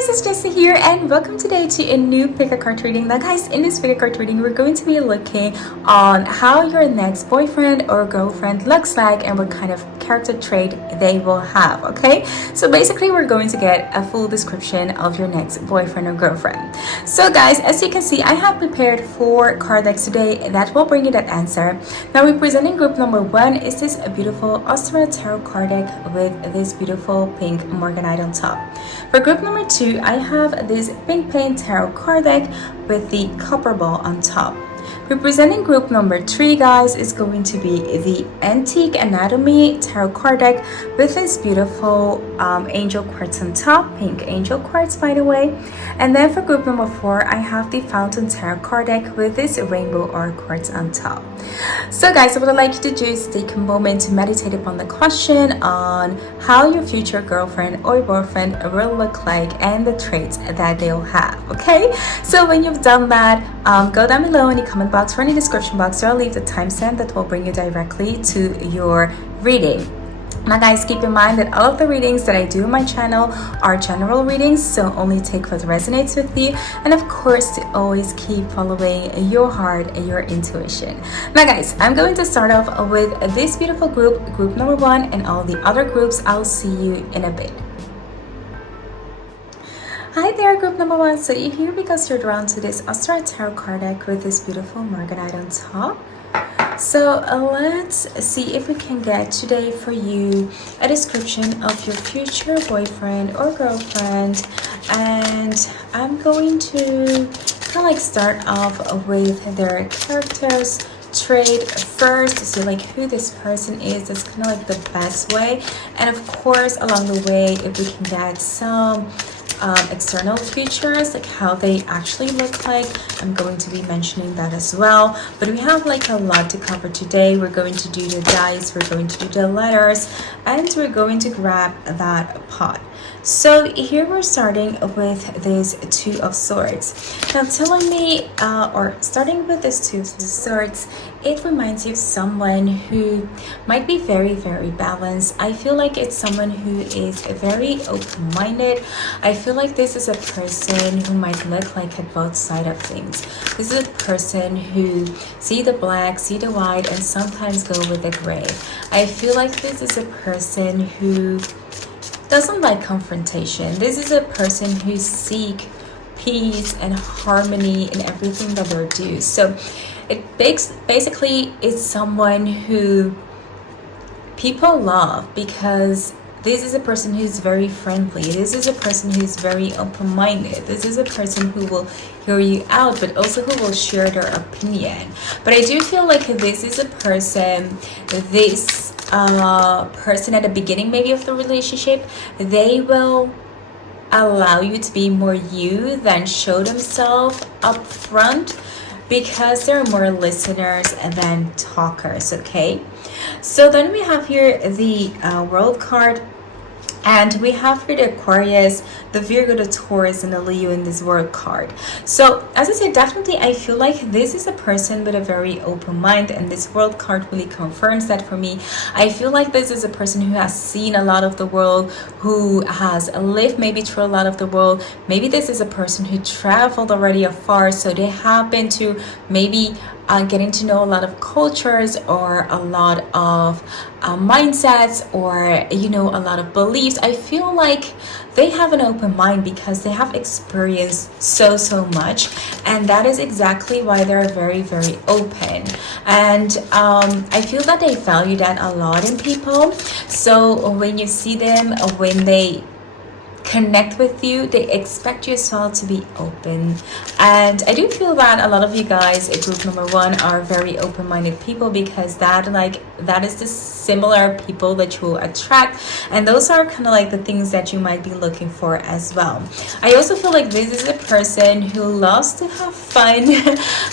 guys, it's Jessy here and welcome today to a new pick a card reading. Now guys, in this pick a card reading, we're going to be looking on how your next boyfriend or girlfriend looks like and what kind of character trait they will have, okay? So basically, we're going to get a full description of your next boyfriend or girlfriend. So guys, as you can see, I have prepared 4 card decks today that will bring you that answer. Now, representing group number 1 is this beautiful Austria Tarot card deck with this beautiful pink morganite on top. For group number 2, I have this pink plain tarot card deck with the copper ball on top. Representing group number 3, guys, is going to be the Antique Anatomy Tarot card deck with this beautiful angel quartz on top, pink angel quartz by the way. And then for group number 4, I have the Fountain Tarot card deck with this rainbow or quartz on top. So guys, what I'd like you to do is take a moment to meditate upon the question on how your future girlfriend or boyfriend will look like and the traits that they'll have, okay? So when you've done that, go down below in the comment box or in the description box, or I'll leave the timestamp that will bring you directly to your reading. Now guys, keep in mind that all of the readings that I do on my channel are general readings, so only take what resonates with you, and of course to always keep following your heart and your intuition. Now guys, I'm going to start off with this beautiful group number 1, and all the other groups I'll see you in a bit. Hi there, group number 1. So you're here because you're drawn to this Austria Tarot card deck with this beautiful morganite on top. So let's see if we can get today for you a description of your future boyfriend or girlfriend. And I'm going to kind of like start off with their characters trait first to see like who this person is. That's kind of like the best way. And of course, along the way, if we can get some external features, like how they actually look like, I'm going to be mentioning that as well. But we have like a lot to cover today. We're going to do the dice, we're going to do the letters, and we're going to grab that pot. So here we're starting with this 2 of Swords. Now telling me, or starting with this 2 of Swords, it reminds you of someone who might be very, very balanced. I feel like it's someone who is very open-minded. I feel like this is a person who might look like at both sides of things. This is a person who see the black, see the white, and sometimes go with the gray. I feel like this is a person who doesn't like confrontation. This is a person who seeks peace and harmony in everything that they do. So it basically is someone who people love because this is a person who's very friendly. This is a person who's very open-minded. This is a person who will hear you out, but also who will share their opinion. But I do feel like this is a person, this person at the beginning maybe of the relationship, they will allow you to be more you than show themselves up front, because they're more listeners than talkers, okay? So then we have here the World card, and we have here the Aquarius, the Virgo, the Taurus, and the Leo in this World card. So as I said, definitely I feel like this is a person with a very open mind, and this World card really confirms that for me. I feel like this is a person who has seen a lot of the world, who has lived maybe through a lot of the world. Maybe this is a person who traveled already afar, so they have been to maybe getting to know a lot of cultures or a lot of mindsets, or you know, a lot of beliefs. I feel like they have an open mind because they have experienced so much, and that is exactly why they're very, very open. And I feel that they value that a lot in people. So when you see them, when they connect with you, they expect you as well to be open. And I do feel that a lot of you guys at group number 1 are very open-minded people, because that is the similar people that you will attract, and those are kind of like the things that you might be looking for as well. I also feel like this is a person who loves to have fun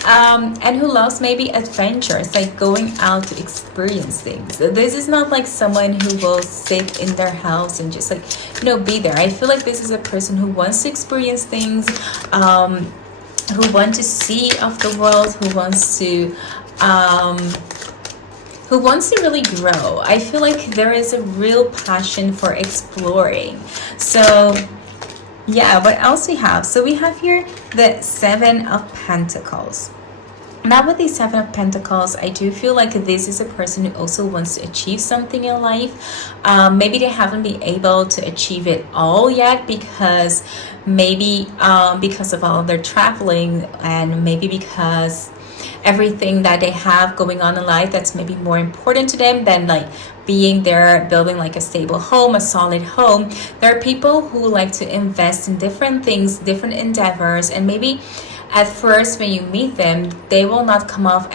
and who loves maybe adventures, like going out to experience things. This is not like someone who will sit in their house and just like, you know, be there. I feel like this is a person who wants to experience things, who wants to see of the world, who wants to really grow. I feel like there is a real passion for exploring. So Yeah, what else we have? So we have here the Seven of Pentacles. Now with the Seven of Pentacles, I do feel like this is a person who also wants to achieve something in life. Maybe they haven't been able to achieve it all yet because maybe because of all their traveling, and maybe because everything that they have going on in life that's maybe more important to them than like being there, building like a stable home, a solid home. There are people who like to invest in different things, different endeavors, and maybe at first when you meet them, they will not come off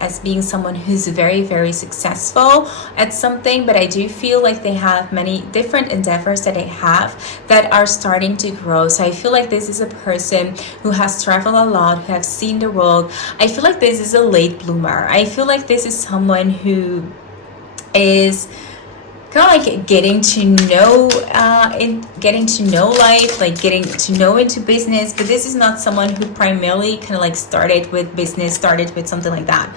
as being someone who's very, very successful at something, but I do feel like they have many different endeavors that they have that are starting to grow. So I feel like this is a person who has traveled a lot, who have seen the world. I feel like this is a late bloomer. I feel like this is someone who is kind of like getting to know life, like getting to know into business, but this is not someone who primarily kind of like started with business, started with something like that.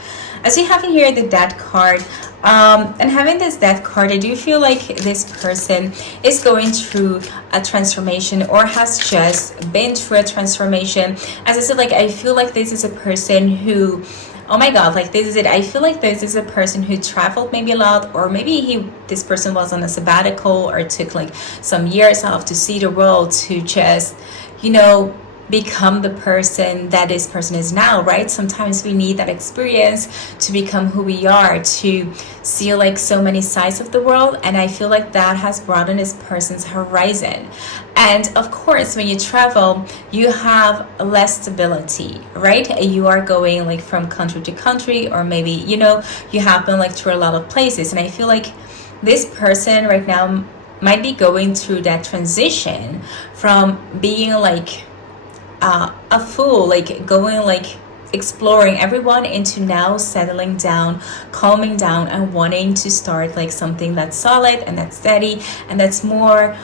As we have here the Death card, and having this Death card, I do feel like this person is going through a transformation or has just been through a transformation. As I said, like I feel like this is a person who, oh my god, like this is it. I feel like this is a person who traveled maybe a lot, or maybe this person was on a sabbatical or took like some years off to see the world, to just, you know, become the person that this person is now, right? Sometimes we need that experience to become who we are, to see like so many sides of the world, and I feel like that has broadened this person's horizon. And of course, when you travel, you have less stability, right? You are going like from country to country, or maybe, you know, you have been like through a lot of places, and I feel like this person right now might be going through that transition from being like a fool, like going like exploring everyone, into now settling down, calming down, and wanting to start like something that's solid and that's steady and that's more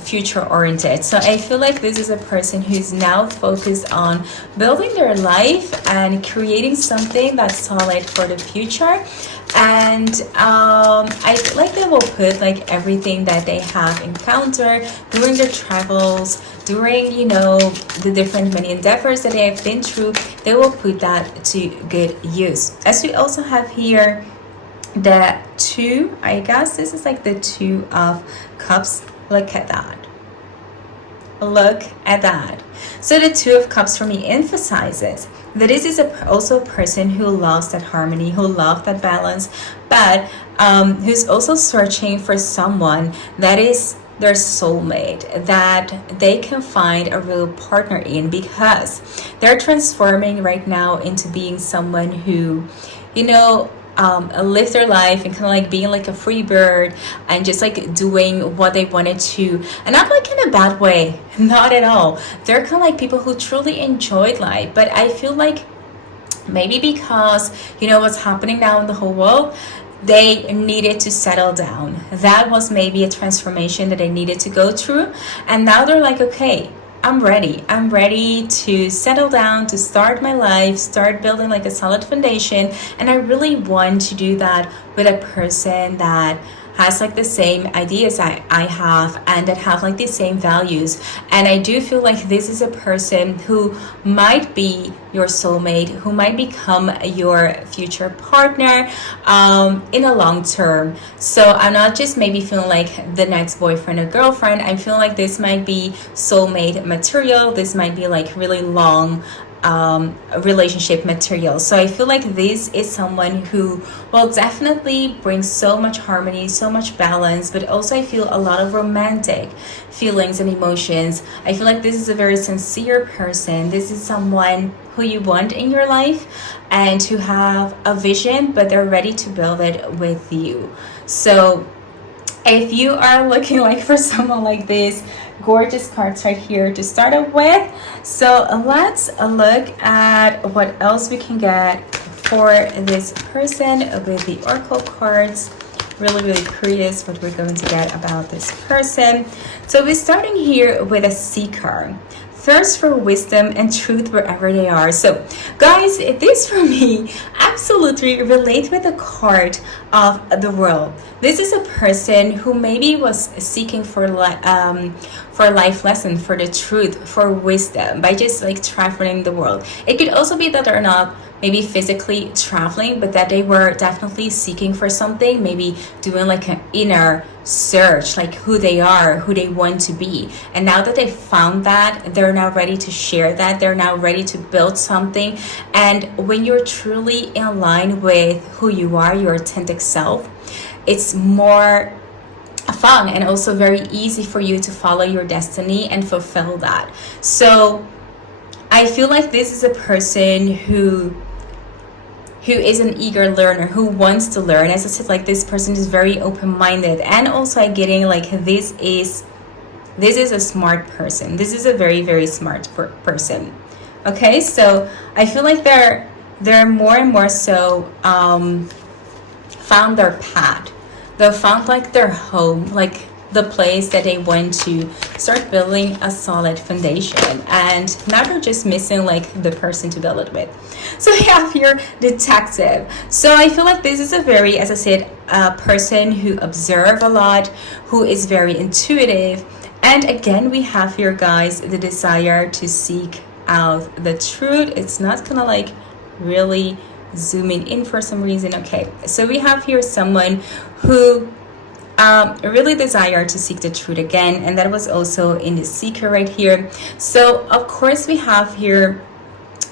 future oriented. So I feel like this is a person who's now focused on building their life and creating something that's solid for the future. And I feel like they will put like everything that they have encountered during their travels, during, you know, the different many endeavors that they have been through, they will put that to good use. As we also have here the two, I guess this is like the Two of Cups. Look at that. Look at that. So the Two of Cups for me emphasizes that this is also a person who loves that harmony, who loves that balance, but who's also searching for someone that is their soulmate, that they can find a real partner in, because they're transforming right now into being someone who, you know, live their life and kind of like being like a free bird and just like doing what they wanted to, and not like in a bad way, not at all. They're kind of like people who truly enjoyed life, but I feel like maybe because, you know, what's happening now in the whole world, they needed to settle down. That was maybe a transformation that they needed to go through, and now they're like, okay, I'm ready to settle down, to start my life, start building like a solid foundation. And I really want to do that with a person that has like the same ideas I have, and that have like the same values. And I do feel like this is a person who might be your soulmate, who might become your future partner in a long term. So I'm not just maybe feeling like the next boyfriend or girlfriend. I feel like this might be soulmate material. This might be like really long relationship material. So I feel like this is someone who will definitely bring so much harmony, so much balance, but also I feel a lot of romantic feelings and emotions. I feel like this is a very sincere person. This is someone who you want in your life and who have a vision, but they're ready to build it with you. So if you are looking like for someone like this, gorgeous cards right here to start off with. So let's look at what else we can get for this person with the Oracle cards. Really curious what we're going to get about this person. So we're starting here with a Seeker. Thirst for wisdom and truth wherever they are. So guys, this for me absolutely relates with the card of the World. this is a person who maybe was seeking for life lesson, for the truth, for wisdom, by just like traveling the world. It could also be that they're not maybe physically traveling, but that they were definitely seeking for something, maybe doing like an inner search, like who they are, who they want to be. And now that they found that, they're now ready to share that. They're now ready to build something. And when you're truly in line with who you are, your authentic self, it's more fun and also very easy for you to follow your destiny and fulfill that. So I feel like this is a person who is an eager learner, who wants to learn. As I said, like this person is very open-minded, and also I'm getting like this is a smart person. This is a very, very smart person. Okay, so I feel like they're more and more so found their path. They found like their home, like the place that they want to start building a solid foundation, and now they're just missing like the person to build it with. So we have here detective. So I feel like this is a very, as I said, a person who observe a lot, who is very intuitive. And again, we have here, guys, the desire to seek out the truth. It's not gonna like really zooming in for some reason. Okay, so we have here someone who really desire to seek the truth again, and that was also in the seeker right here. So of course we have here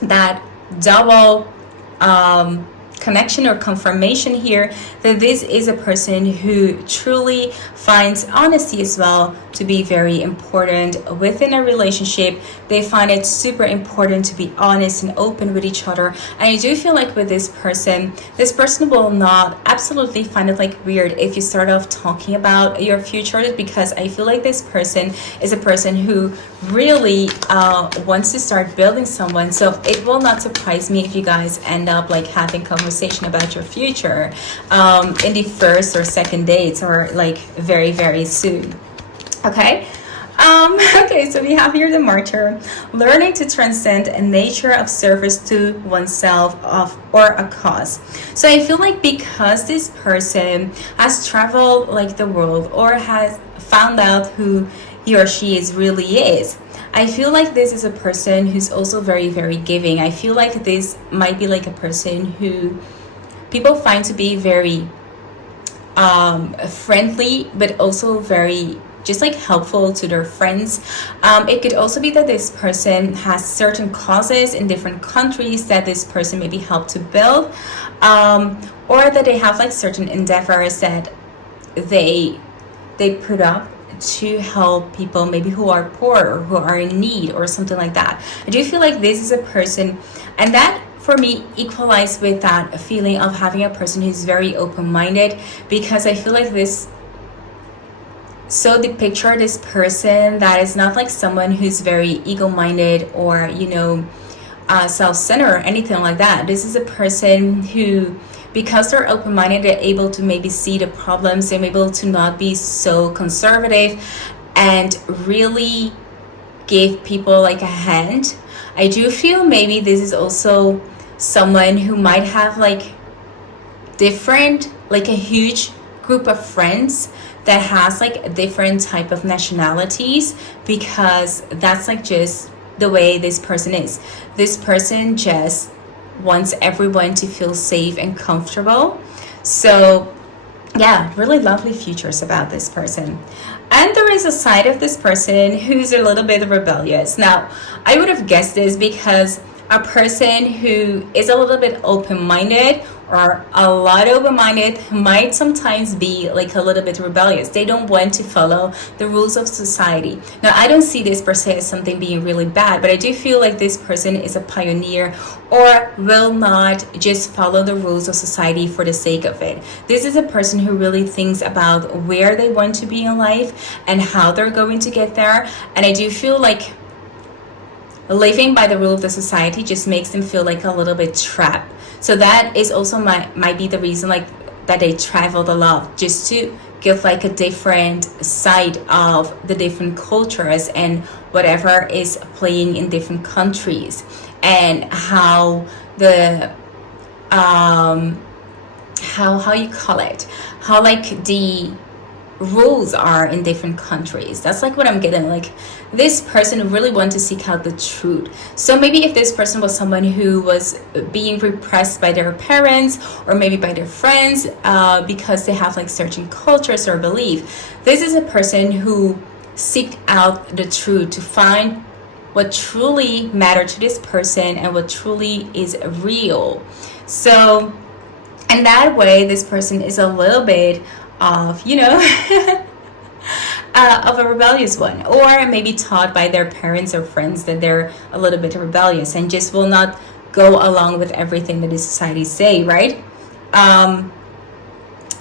that double connection or confirmation here, that this is a person who truly finds honesty as well to be very important within a relationship. They find it super important to be honest and open with each other. And I do feel like with this person will not absolutely find it like weird if you start off talking about your future, because I feel like this person is a person who really wants to start building someone. So it will not surprise me if you guys end up like having conversation about your future in the first or second dates, or like very, very soon. Okay. Okay, so we have here the martyr, learning to transcend a nature of service to oneself or a cause. So I feel like because this person has traveled like the world, or has found out who he or she really is, I feel like this is a person who's also very, very giving. I feel like this might be like a person who people find to be very friendly, but also very just like helpful to their friends. It could also be that this person has certain causes in different countries that this person maybe helped to build, or that they have like certain endeavors that they put up to help people maybe who are poor or who are in need or something like that. I do feel like this is a person, and that for me equalized with that feeling of having a person who's very open-minded, because I feel like this so the picture this person that is not like someone who's very ego-minded or self-centered or anything like that. This is a person who, because they're open-minded, they're able to maybe see the problems, they're able to not be so conservative and really give people like a hand. I do feel maybe this is also someone who might have like different, like a huge group of friends that has like different type of nationalities, because that's like just the way this person is. This person just wants everyone to feel safe and comfortable. So yeah, really lovely features about this person. And there is a side of this person who's a little bit rebellious. Now, I would have guessed this, because a person who is a little bit open-minded or a lot open-minded might sometimes be like a little bit rebellious. They don't want to follow the rules of society. Now, I don't see this per se as something being really bad, but I do feel like this person is a pioneer, or will not just follow the rules of society for the sake of it. This is a person who really thinks about where they want to be in life and how they're going to get there. And I do feel like living by the rule of the society just makes them feel like a little bit trapped. So that is also might be the reason like that they traveled a lot, just to give like a different side of the different cultures and whatever is playing in different countries, and how the how you call it, how like the rules are in different countries. That's like what I'm getting. Like this person really want to seek out the truth. So maybe if this person was someone who was being repressed by their parents or maybe by their friends because they have like certain cultures or belief, this is a person who seek out the truth to find what truly mattered to this person and what truly is real. So in that way, this person is a little bit of, you know, of a rebellious one, or maybe taught by their parents or friends that they're a little bit rebellious and just will not go along with everything that the society say, right?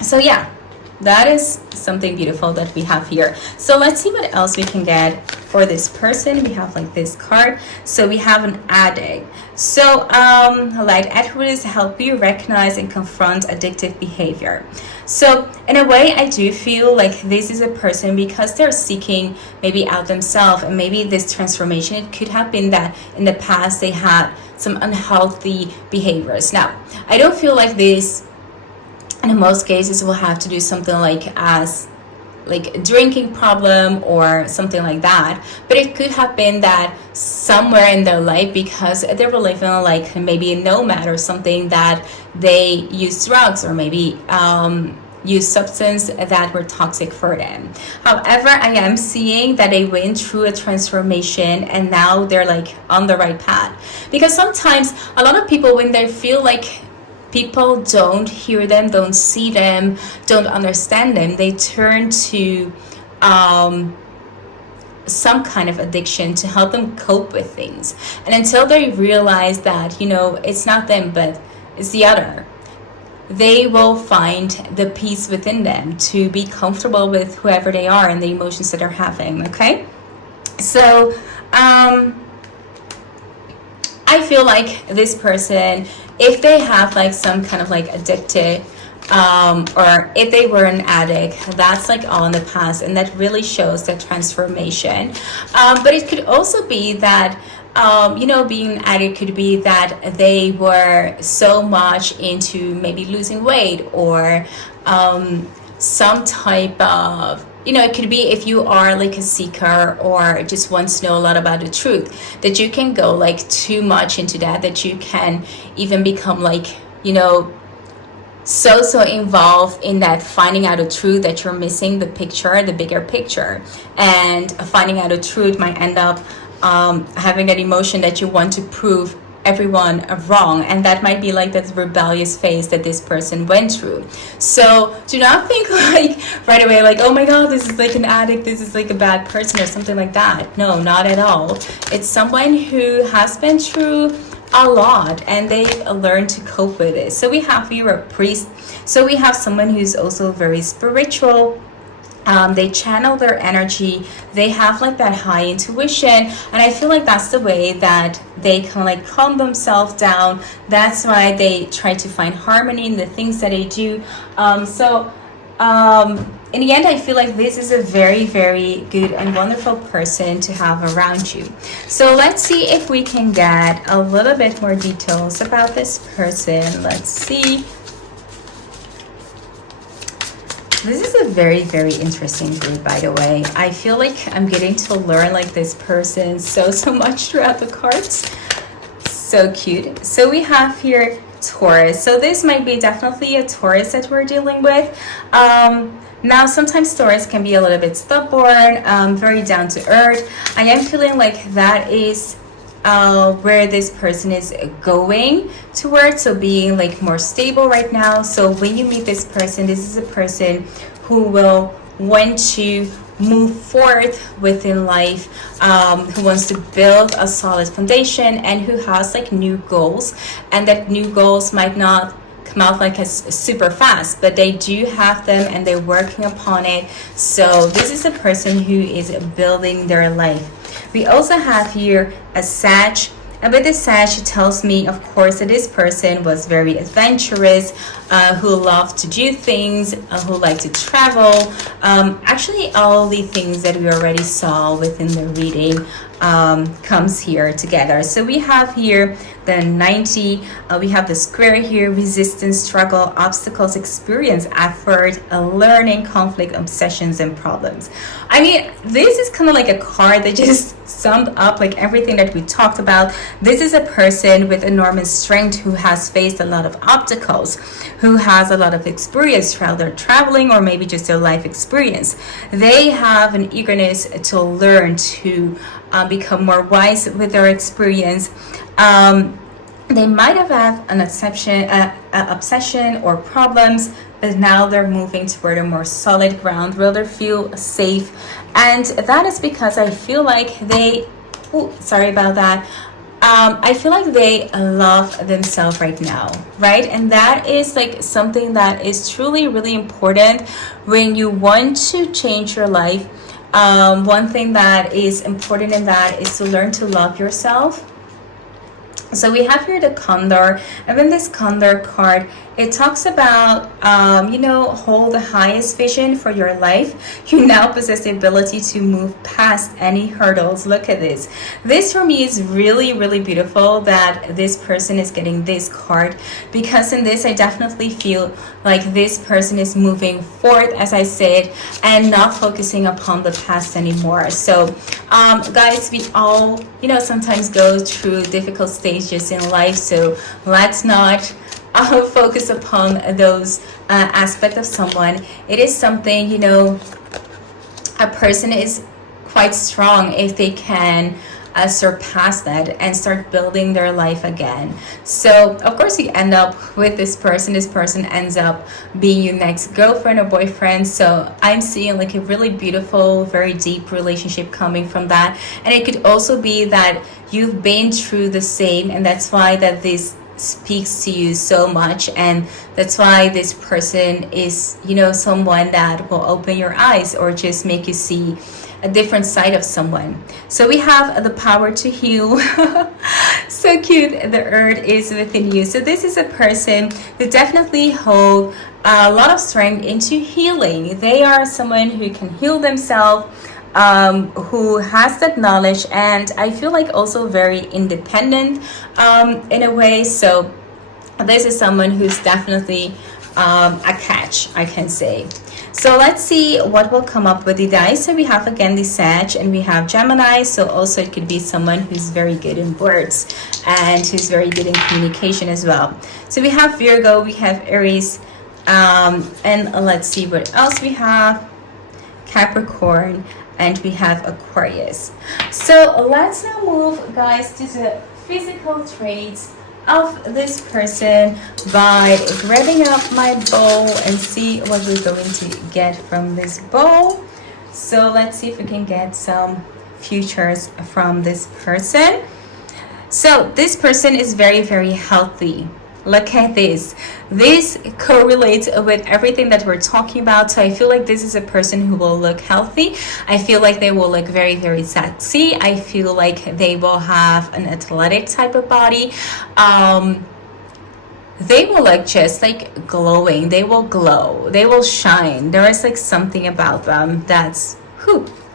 So yeah, that is something beautiful that we have here. So let's see what else we can get for this person. We have like this card. So we have an addict. So light attributes help you recognize and confront addictive behavior. So in a way, I do feel like this is a person, because they're seeking maybe out themselves, and maybe this transformation, it could have been that in the past they had some unhealthy behaviors. Now, I don't feel like this and in most cases will have to do something like as like a drinking problem or something like that, but it could have been that somewhere in their life, because they were living like maybe a nomad or something, that they use drugs or maybe use substance that were toxic for them. However, I am seeing that they went through a transformation and now they're like on the right path, because sometimes a lot of people, when they feel like people don't hear them, don't see them, don't understand them, they turn to some kind of addiction to help them cope with things. And until they realize that, you know, it's not them, but it's the other, they will find the peace within them to be comfortable with whoever they are and the emotions that they're having, okay? So, I feel like this person, if they have like some kind of like addicted, or if they were an addict, that's like all in the past, and that really shows the transformation. But it could also be that, you know, being an addict could be that they were so much into maybe losing weight or some type of, you know, it could be if you are like a seeker or just wants to know a lot about the truth, that you can go like too much into that you can even become like, you know, so involved in that finding out the truth that you're missing the picture, the bigger picture. And finding out the truth might end up having that emotion that you want to prove everyone wrong, and that might be like that rebellious phase that this person went through. So do not think like right away like, oh my god, this is like an addict, this is like a bad person or something like that. No, not at all. It's someone who has been through a lot and they've learned to cope with it. So we have here a priest. So we have someone who's also very spiritual. They channel their energy, they have like that high intuition, and I feel like that's the way that they kind of like calm themselves down. That's why they try to find harmony in the things that they do. In the end, I feel like this is a very good and wonderful person to have around you. So let's see if we can get a little bit more details about this person. Let's see. This is a very interesting group, by the way. I feel like I'm getting to learn like this person so much throughout the cards. So cute. So we have here Taurus. So this might be definitely a Taurus that we're dealing with. Now, sometimes Taurus can be a little bit stubborn, very down to earth. I am feeling like that is where this person is going towards, so being like more stable right now. So when you meet this person, this is a person who will want to move forth within life, who wants to build a solid foundation and who has like new goals, and that new goals might not come out like as super fast, but they do have them and they're working upon it. So this is a person who is building their life. We also have here a Sag And with this Sag, it tells me, of course, that this person was very adventurous, who loved to do things, who liked to travel. Actually, all the things that we already saw within the reading comes here together. So we have here the 90, we have the square here, resistance, struggle, obstacles, experience, effort, learning, conflict, obsessions, and problems. I mean, this is kind of like a card that just summed up like everything that we talked about. This is a person with enormous strength who has faced a lot of obstacles, who has a lot of experience throughout their traveling or maybe just their life experience. They have an eagerness to learn, to become more wise with their experience. They might have had an obsession or problems, but now they're moving toward a more solid ground where they feel safe. And that is because I feel like they, sorry about that. I feel like they love themselves right now, right? And that is like something that is truly really important when you want to change your life. One thing that is important in that is to learn to love yourself. So we have here the Condor, and in this Condor card, it talks about, hold the highest vision for your life. You now possess the ability to move past any hurdles. Look at this. This for me is really, really beautiful that this person is getting this card, because in this, I definitely feel like this person is moving forward, as I said, and not focusing upon the past anymore. So, guys, we all, sometimes go through difficult stages in life. So let's not focus upon those aspects of someone. It is something, a person is quite strong if they can surpass that and start building their life again. So of course you end up with this person ends up being your next girlfriend or boyfriend. So I'm seeing like a really beautiful, very deep relationship coming from that. And it could also be that you've been through the same, and that's why that this speaks to you so much, and that's why this person is someone that will open your eyes or just make you see a different side of someone. So we have the power to heal. So cute. The earth is within you. So this is a person who definitely hold a lot of strength into healing. They are someone who can heal themselves, who has that knowledge, and I feel like also very independent in a way. So this is someone who's definitely a catch, I can say. So let's see what will come up with the dice. So we have again the Sag, and we have Gemini. So also it could be someone who's very good in words and who's very good in communication as well. So we have Virgo, we have Aries, and let's see what else we have. Capricorn, and we have Aquarius. So let's now move, guys, to the physical traits of this person by grabbing up my bowl and see what we're going to get from this bowl. So let's see if we can get some futures from this person. So this person is very, very healthy. Look at this. This correlates with everything that we're talking about. So I feel like this is a person who will look healthy. I feel like they will look very, very sexy. I feel like they will have an athletic type of body. They will look just like glowing. They will glow. They will shine. There is like something about them that's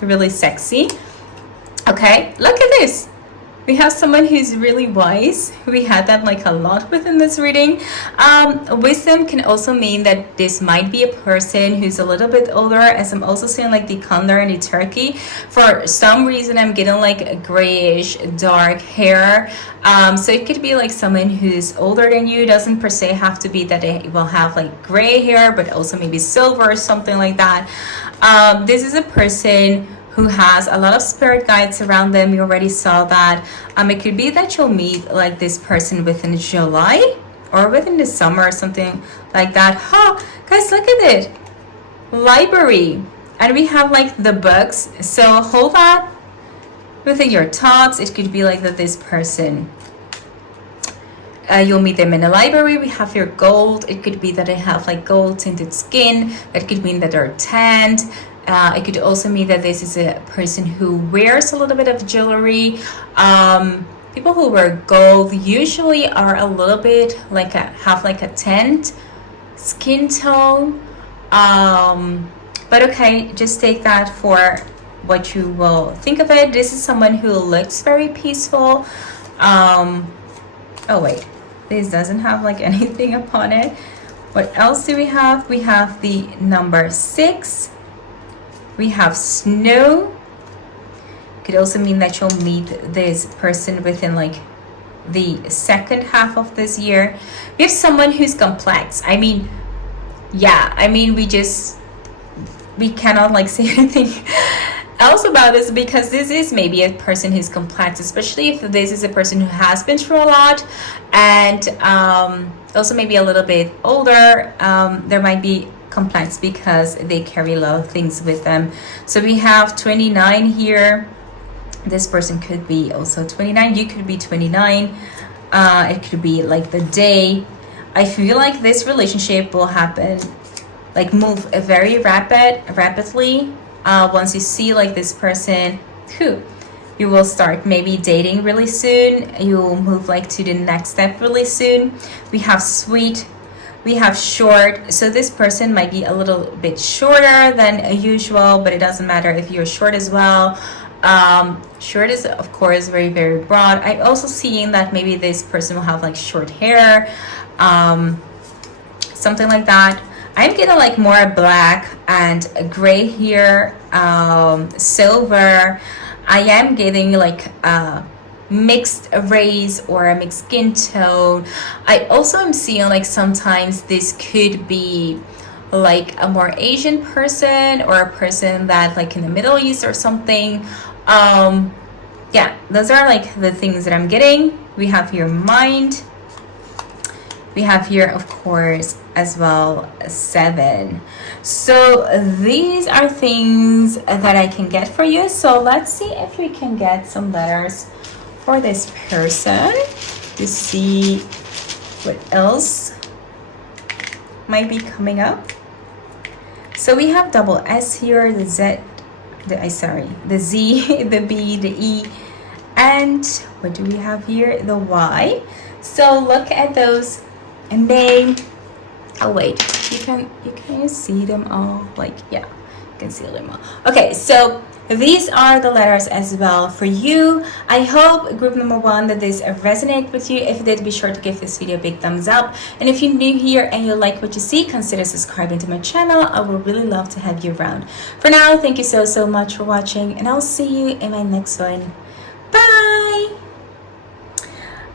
really sexy. Okay, look at this. We have someone who's really wise. We had that like a lot within this reading. Wisdom can also mean that this might be a person who's a little bit older, as I'm also seeing like the Condor and the Turkey. For some reason, I'm getting like a grayish dark hair. So it could be like someone who's older than you. Doesn't per se have to be that they will have like gray hair, but also maybe silver or something like that. This is a person who has a lot of spirit guides around them. You already saw that. It could be that you'll meet like this person within July or within the summer or something like that. Guys, look at it. Library. And we have like the books. So hold that within your thoughts. It could be like that this person, you'll meet them in a library. We have your gold. It could be that they have like gold tinted skin. That could mean that they're tanned. It could also mean that this is a person who wears a little bit of jewelry. people who wear gold usually are a little bit like have like a tint skin tone. But okay, just take that for what you will think of it. This is someone who looks very peaceful. Oh wait, this doesn't have like anything upon it. What else do we have? We have the number 6. We have snow. Could also mean that you'll meet this person within like the second half of this year. We have someone who's complex. I mean, yeah, I mean, we cannot like say anything else about this, because this is maybe a person who's complex, especially if this is a person who has been through a lot, and also maybe a little bit older. There might be complex because they carry a lot of things with them. So we have 29 here. This person could be also 29. You could be 29. It could be like the day. I feel like this relationship will happen, like move very rapidly. Once you see like this person who you will start maybe dating really soon, you will move like to the next step really soon. We have sweet, we have short. So this person might be a little bit shorter than usual, but it doesn't matter if you're short as well. Short is of course very, very broad. I'm also seeing that maybe this person will have like short hair, something like that. I'm getting like more black and gray here, silver. I am getting like mixed race or a mixed skin tone. I also am seeing like sometimes this could be like a more Asian person or a person that like in the Middle East or something. Yeah, those are like the things that I'm getting. We have here mind. We have here, of course, as well, 7. So these are things that I can get for you. So let's see if we can get some letters for this person to see what else might be coming up. So we have double S here, the Z, the Z, the B, the E, and what do we have here? The Y. So look at those name. Oh wait, you can see them all? Like, yeah, you can see them all. Okay, so these are the letters as well for you. I hope group number 1 that this resonate with you. If it did, be sure to give this video a big thumbs up. And if you're new here and you like what you see, consider subscribing to my channel. I would really love to have you around. For now, thank you so much for watching, and I'll see you in my next one. Bye!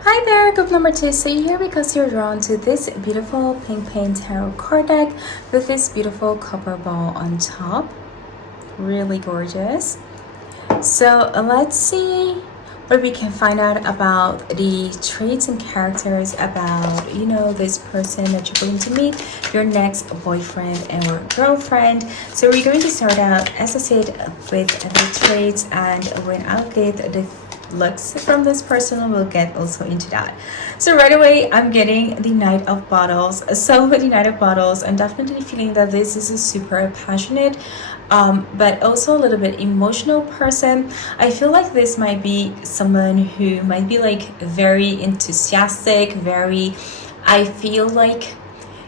Hi there, group number 2. So you're here because you're drawn to this beautiful pink paint tarot card deck with this beautiful copper ball on top. Really gorgeous. So let's see what we can find out about the traits and characters about, you know, this person that you're going to meet, your next boyfriend or girlfriend. So we're going to start out, as I said, with the traits, and when I'll get the looks from this person, we'll get also into that. So right away, I'm getting the Knight of Bottles. So with the Knight of Bottles, I'm definitely feeling that this is a super passionate, but also a little bit emotional person. I feel like this might be someone who might be like very enthusiastic, I feel like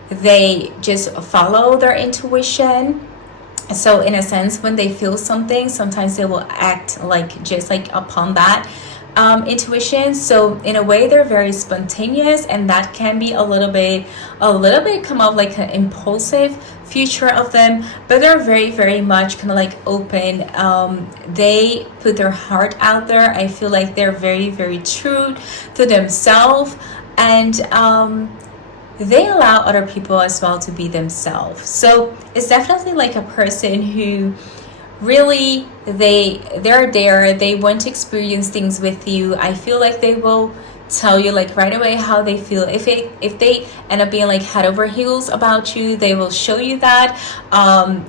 they just follow their intuition. So in a sense, when they feel something, sometimes they will act like just like upon that intuition. So in a way, they're very spontaneous, and that can be a little bit come up like an impulsive future of them, but they're very much kind of like open. They put their heart out there. I feel like they're very true to themselves, and they allow other people as well to be themselves. So it's definitely like a person who really they're there, they want to experience things with you. I feel like they will tell you like right away how they feel. If they end up being like head over heels about you, they will show you that.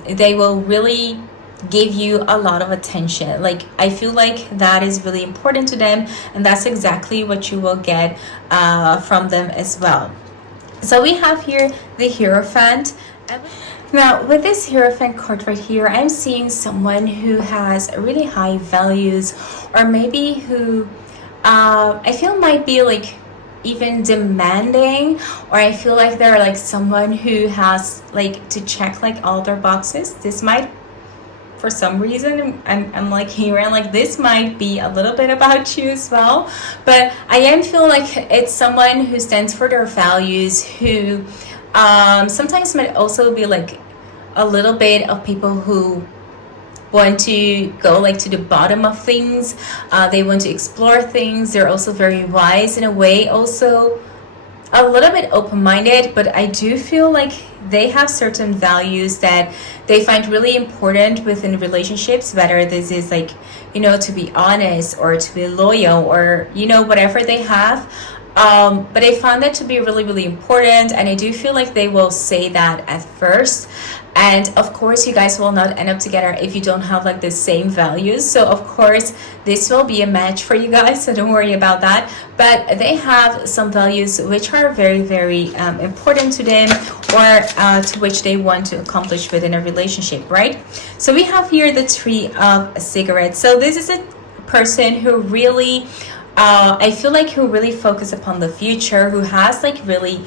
They will really give you a lot of attention. Like, I feel like that is really important to them, and that's exactly what you will get from them as well. So we have here the Hierophant. Now with this Hierophant card right here, I'm seeing someone who has really high values, or maybe who I feel might be like even demanding, or I feel like they're like someone who has like to check like all their boxes. This might, for some reason, I'm like hearing like this might be a little bit about you as well, but I am feel like it's someone who stands for their values, who sometimes might also be like a little bit of people who want to go like to the bottom of things. They want to explore things. They're also very wise in a way, also a little bit open-minded, but I do feel like they have certain values that they find really important within relationships, whether this is like, you know, to be honest or to be loyal, or, you know, whatever they have. But I found that to be really, really important, and I do feel like they will say that at first. And of course, you guys will not end up together if you don't have like the same values. So of course, this will be a match for you guys, so don't worry about that. But they have some values which are very, very important to them, or to which they want to accomplish within a relationship, right? So we have here the Three of Cigarettes. So this is a person who really I feel like who really focus upon the future, who has like really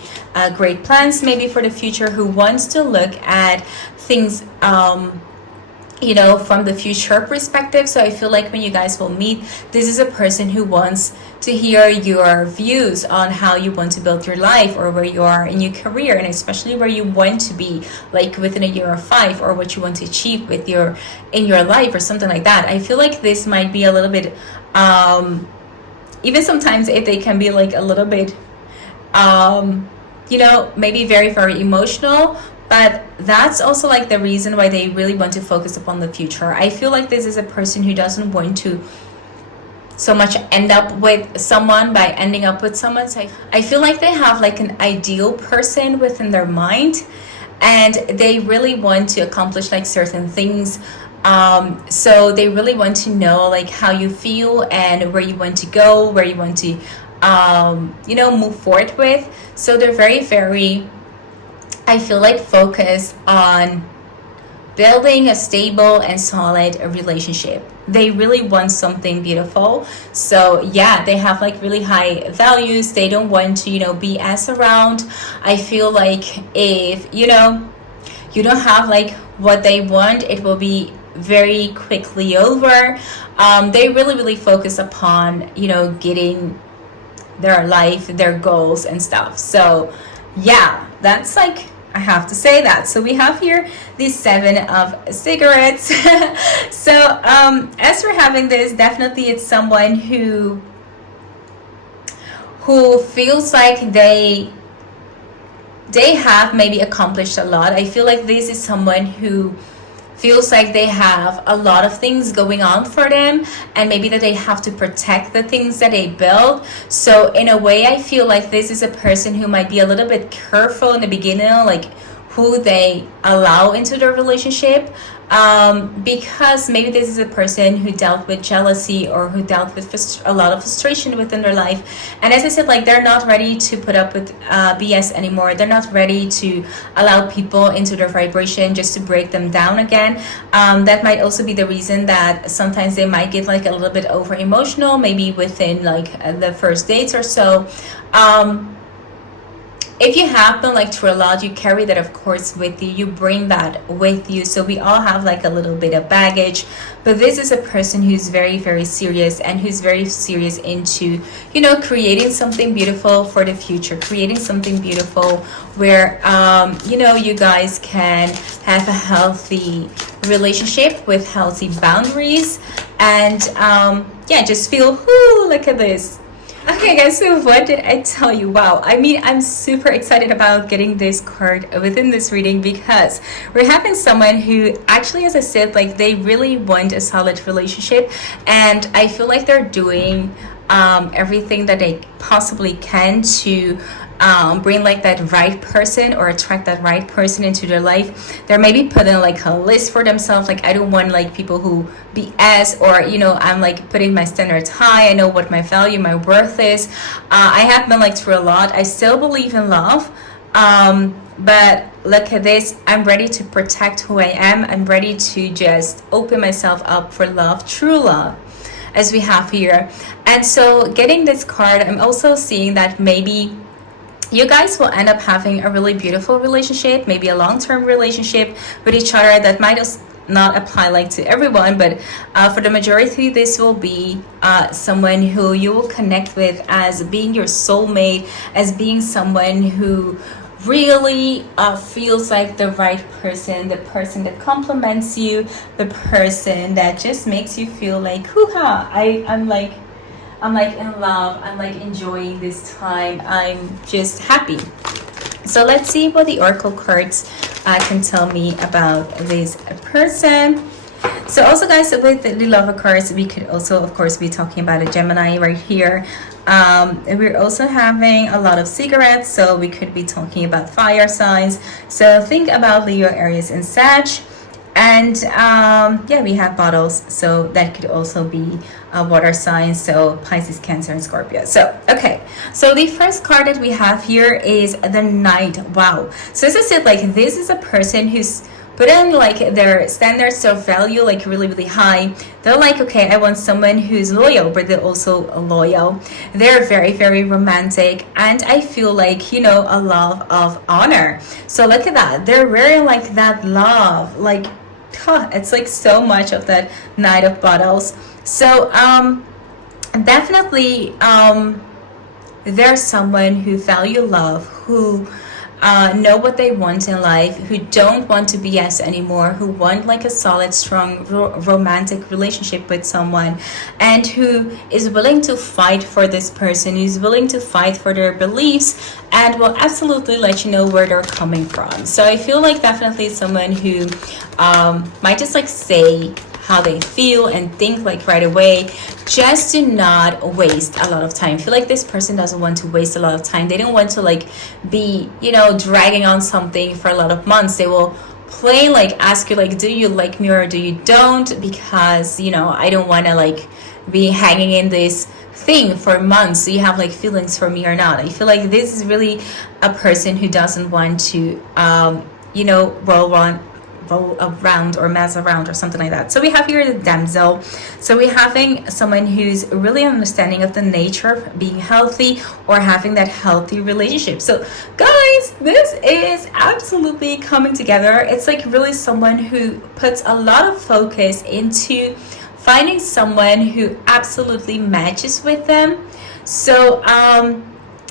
great plans maybe for the future, who wants to look at things you know, from the future perspective. So I feel like when you guys will meet, this is a person who wants to hear your views on how you want to build your life, or where you are in your career, and especially where you want to be like within a year or 5, or what you want to achieve with your in your life or something like that. I feel like this might be a little bit even sometimes if they can be like a little bit you know, maybe very, very emotional, but that's also like the reason why they really want to focus upon the future. I feel like this is a person who doesn't want to so much end up with someone by ending up with someone. So I feel like they have like an ideal person within their mind, and they really want to accomplish like certain things. So they really want to know like how you feel and where you want to go, where you want to you know, move forward with. So they're very, very, I feel like, focused on building a stable and solid relationship. They really want something beautiful. So yeah, they have like really high values. They don't want to, you know, BS around. I feel like if, you know, you don't have like what they want, it will be very quickly over. They really, really focus upon, you know, getting their life, their goals and stuff. So yeah, that's like, I have to say that. So we have here the Seven of Cigarettes. So as we're having this, definitely it's someone who feels like they have maybe accomplished a lot. I feel like this is someone who feels like they have a lot of things going on for them, and maybe that they have to protect the things that they build. So in a way, I feel like this is a person who might be a little bit careful in the beginning, like who they allow into their relationship, because maybe this is a person who dealt with jealousy, or who dealt with a lot of frustration within their life. And as I said, like they're not ready to put up with BS anymore. They're not ready to allow people into their vibration just to break them down again. That might also be the reason that sometimes they might get like a little bit over emotional, maybe within like the first dates or so. If you have been like through a lot, you carry that of course with you, you bring that with you. So we all have like a little bit of baggage, but this is a person who's very, very serious, and who's very serious into, you know, creating something beautiful for the future, creating something beautiful where you know, you guys can have a healthy relationship with healthy boundaries, and yeah, just feel, whoo, look at this. Okay guys, so what did I tell you? Wow, I mean, I'm super excited about getting this card within this reading, because we're having someone who actually, as I said, like they really want a solid relationship, and I feel like they're doing everything that they possibly can to bring like that right person, or attract that right person into their life. They're maybe putting like a list for themselves, like I don't want like people who BS, or you know, I'm like putting my standards high. I know what my value, my worth is. I have been like through a lot. I still believe in love, but look at this. I'm ready to protect who I am. I'm ready to just open myself up for love, true love. as we have here. And so getting this card, I'm also seeing that maybe you guys will end up having a really beautiful relationship, maybe a long-term relationship with each other. That might not apply like to everyone, but for the majority, this will be someone who you will connect with as being your soulmate, as being someone who really feels like the right person, the person that compliments you, the person that just makes you feel like, hoo-ha, I'm like in love, I'm like enjoying this time, I'm just happy. So let's see what the oracle cards can tell me about this person. So also guys, with the lover cards, we could also of course be talking about a Gemini right here. We're also having a lot of cigarettes, so we could be talking about fire signs. So think about Leo, Aries, and Sag. And yeah, we have bottles, so that could also be water signs, so Pisces, Cancer, and Scorpio. So okay, so the first card that we have here is the Knight. Wow. So as I said, like, this is a person who's putting like their standards of value like really high. They're like, okay, I want someone who's loyal, but they're also loyal. They're very romantic, and I feel like, you know, a love of honor. So look at that, they're very like that love, like it's like so much of that Knight of Bottles. So definitely there's someone who value love, who know what they want in life, who don't want to BS anymore, who want like a solid, strong, romantic relationship with someone, and who is willing to fight for this person, who's willing to fight for their beliefs, and will absolutely let you know where they're coming from. So I feel like definitely someone who might just like say how they feel and think like right away, just to not waste a lot of time. I feel like this person doesn't want to waste a lot of time. They don't want to like be, you know, dragging on something for a lot of months. They will plain like ask you like, do you like me or do you don't? Because, you know, I don't want to like be hanging in this thing for months. Do you have like feelings for me or not? I feel like this is really a person who doesn't want to you know, roll around or mess around or something like that. So we have here the Damsel. So we're having someone who's really understanding of the nature of being healthy or having that healthy relationship. So guys, this is absolutely coming together. It's like really someone who puts a lot of focus into finding someone who absolutely matches with them. So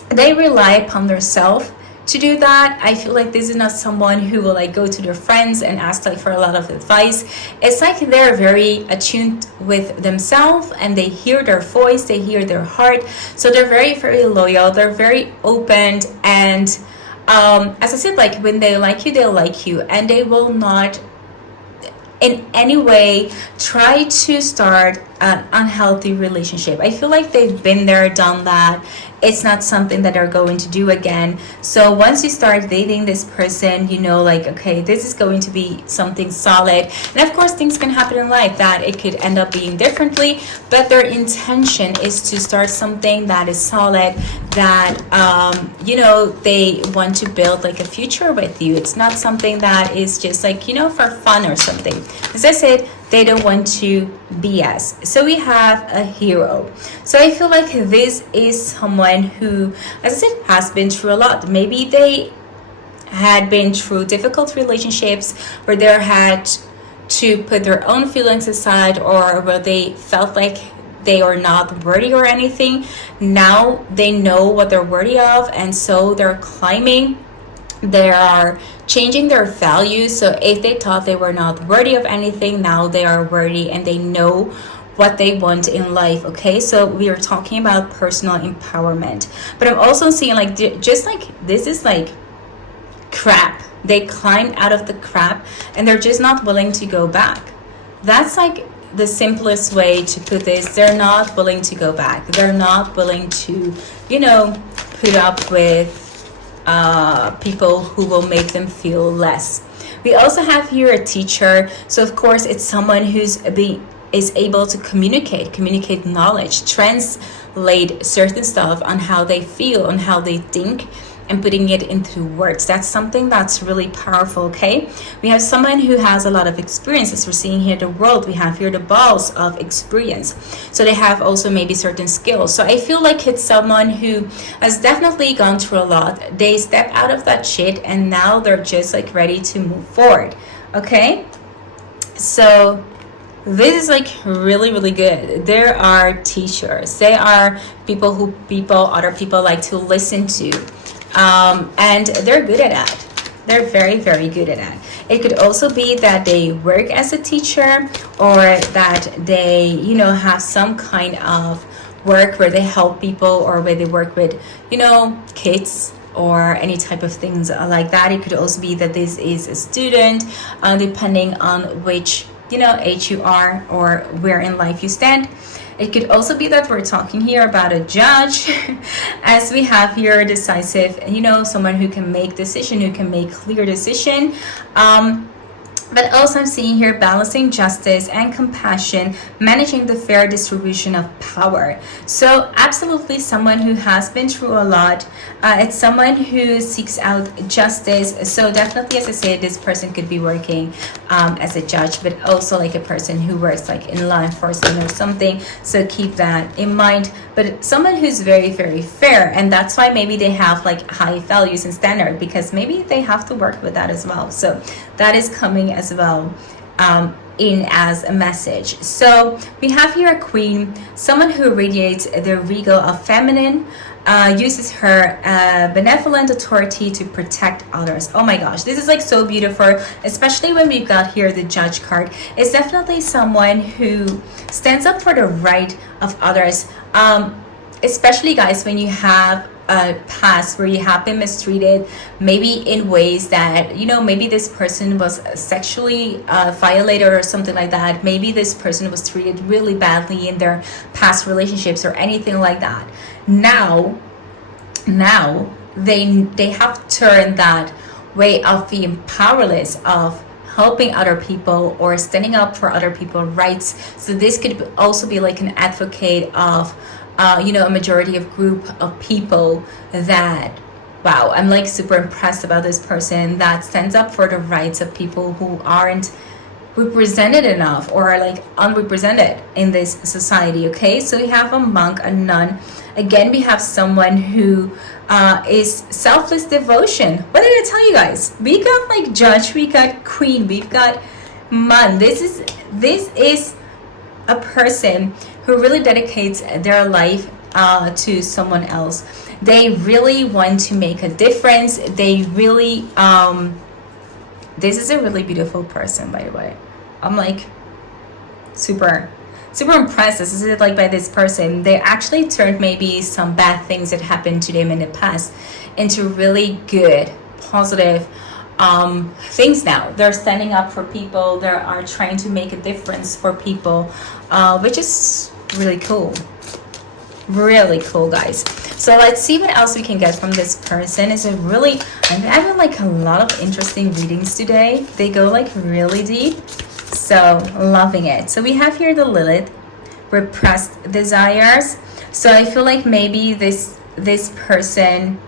they rely upon themselves to do that. I feel like this is not someone who will like go to their friends and ask like for a lot of advice. It's like they're very attuned with themselves, and they hear their voice, they hear their heart. So they're very loyal, they're very open, and as I said, like when they like you, they'll like you, and they will not in any way try to start an unhealthy relationship. I feel like they've been there, done that. It's not something that they're going to do again. So once you start dating this person, you know, like, okay, this is going to be something solid. And of course, things can happen in life that it could end up being differently, but their intention is to start something that is solid, that you know, they want to build like a future with you. It's not something that is just like, you know, for fun or something. As I said, they don't want to BS. So we have a hero. So I feel like this is someone who, as I said, has been through a lot. Maybe they had been through difficult relationships where they had to put their own feelings aside, or where they felt like they are not worthy or anything. Now they know what they're worthy of, and so they're climbing. They are changing their values. So if they thought they were not worthy of anything, now they are worthy and they know what they want in life. Okay, so we are talking about personal empowerment, but I'm also seeing like just like this is like crap. They climbed out of the crap and they're just not willing to go back. That's like the simplest way to put this. They're not willing to go back. They're not willing to, you know, put up with people who will make them feel less. We also have here a teacher. So of course it's someone who's is able to communicate knowledge, translate certain stuff on how they feel, on how they think, and putting it into words. That's something that's really powerful, okay? We have someone who has a lot of experience. As we're seeing here the world, we have here the balls of experience. So they have also maybe certain skills. So I feel like it's someone who has definitely gone through a lot. They step out of that shit and now they're just like ready to move forward, okay? So this is like really, really good. There are teachers. They are people who other people like to listen to. And they're good at that. They're very, very good at that. It could also be that they work as a teacher, or that they, you know, have some kind of work where they help people, or where they work with, you know, kids or any type of things like that. It could also be that this is a student, depending on which, you know, age you are or where in life you stand. It could also be that we're talking here about a judge, as we have here decisive, you know, someone who can make decision, who can make clear decision. But also I'm seeing here balancing justice and compassion, managing the fair distribution of power. So absolutely someone who has been through a lot. It's someone who seeks out justice. So definitely, as I said, this person could be working as a judge, but also like a person who works like in law enforcement or something. So keep that in mind. But someone who's very, very fair, and that's why maybe they have like high values and standard, because maybe they have to work with that as well. So that is coming as well in as a message. So we have here a queen, someone who radiates the regal of feminine, uses her benevolent authority to protect others. Oh my gosh, this is like so beautiful, especially when we've got here the judge card. It's definitely someone who stands up for the right of others, especially guys when you have a past where you have been mistreated, maybe in ways that, you know, maybe this person was sexually violated or something like that. Maybe this person was treated really badly in their past relationships or anything like that. Now they have turned that way of being powerless, of helping other people or standing up for other people's rights. So this could also be like an advocate of you know, a majority of group of people that, wow, I'm like super impressed about this person that stands up for the rights of people who aren't represented enough or are like unrepresented in this society, okay? So we have a monk, a nun. Again, we have someone who is selfless devotion. What did I tell you guys? We got like judge, we got queen, we've got man. This is a person who really dedicates their life to someone else. They really want to make a difference. They really this is a really beautiful person, by the way. I'm like super impressed. This is like by this person. They actually turned maybe some bad things that happened to them in the past into really good, positive things now. They're standing up for people. They are trying to make a difference for people, which is really cool. Really cool, guys. So let's see what else we can get from this person. Is it really, I'm having like a lot of interesting readings today. They go like really deep. So loving it. So we have here the Lilith, repressed desires. So I feel like maybe this person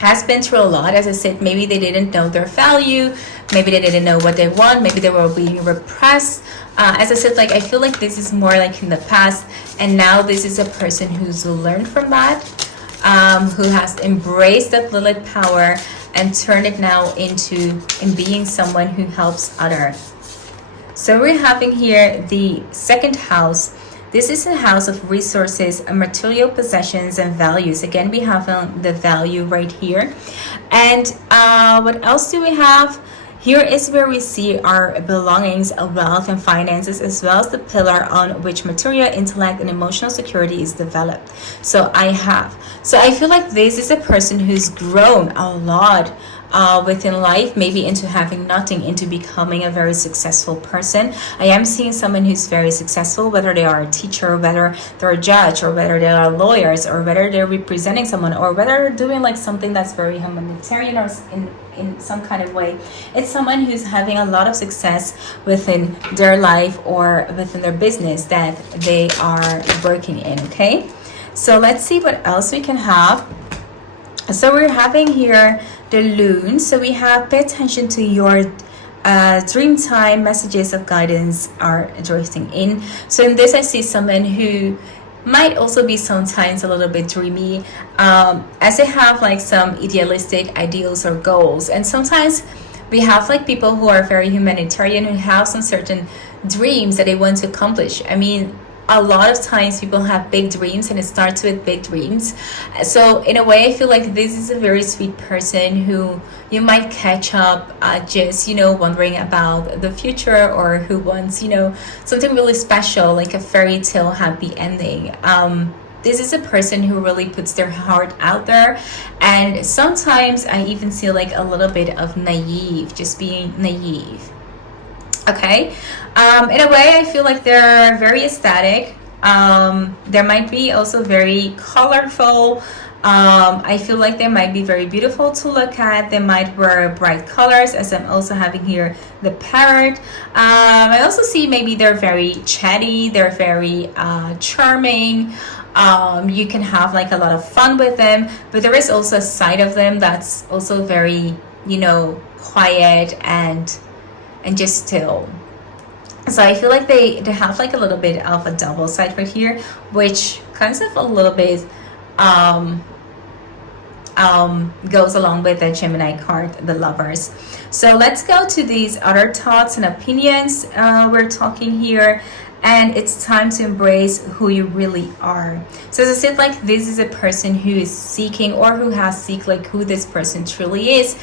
has been through a lot. As I said, maybe they didn't know their value, maybe they didn't know what they want, maybe they were being repressed. As I said, like I feel like this is more like in the past, and now this is a person who's learned from that, who has embraced that Lilith power and turned it now into being someone who helps others. So we're having here the second house. This is a house of resources, material possessions, and values. Again, we have the value right here. And what else do we have? Here is where we see our belongings, wealth, and finances, as well as the pillar on which material, intellect, and emotional security is developed. So I feel like this is a person who's grown a lot within life, maybe into having nothing, into becoming a very successful person. I am seeing someone who's very successful, whether they are a teacher, whether they're a judge, or whether they are lawyers, or whether they're representing someone, or whether they're doing like something that's very humanitarian or in some kind of way. It's someone who's having a lot of success within their life or within their business that they are working in, okay? So let's see what else we can have. So we're having here the loon. So we have pay attention to your dream time messages of guidance are drifting in. So in this I see someone who might also be sometimes a little bit dreamy, as they have like some idealistic ideals or goals. And sometimes we have like people who are very humanitarian, who have some certain dreams that they want to accomplish. I mean, a lot of times people have big dreams and it starts with big dreams. So in a way I feel like this is a very sweet person who you might catch up just wondering about the future, or who wants something really special, like a fairy tale happy ending. This is a person who really puts their heart out there, and sometimes I even see like a little bit of naive, just being naive. Okay, in a way I feel like they're very aesthetic. There might be also very colorful. I feel like they might be very beautiful to look at. They might wear bright colors, as I'm also having here the parrot. I also see maybe they're very chatty, they're very charming. You can have like a lot of fun with them, but there is also a side of them that's also very quiet and just still. So I feel like they have like a little bit of a double side right here, which kind of a little bit goes along with the Gemini card, the Lovers. So let's go to these other thoughts and opinions we're talking here. And it's time to embrace who you really are. So as I said, like this is a person who is seeking, or who has seeked like who this person truly is,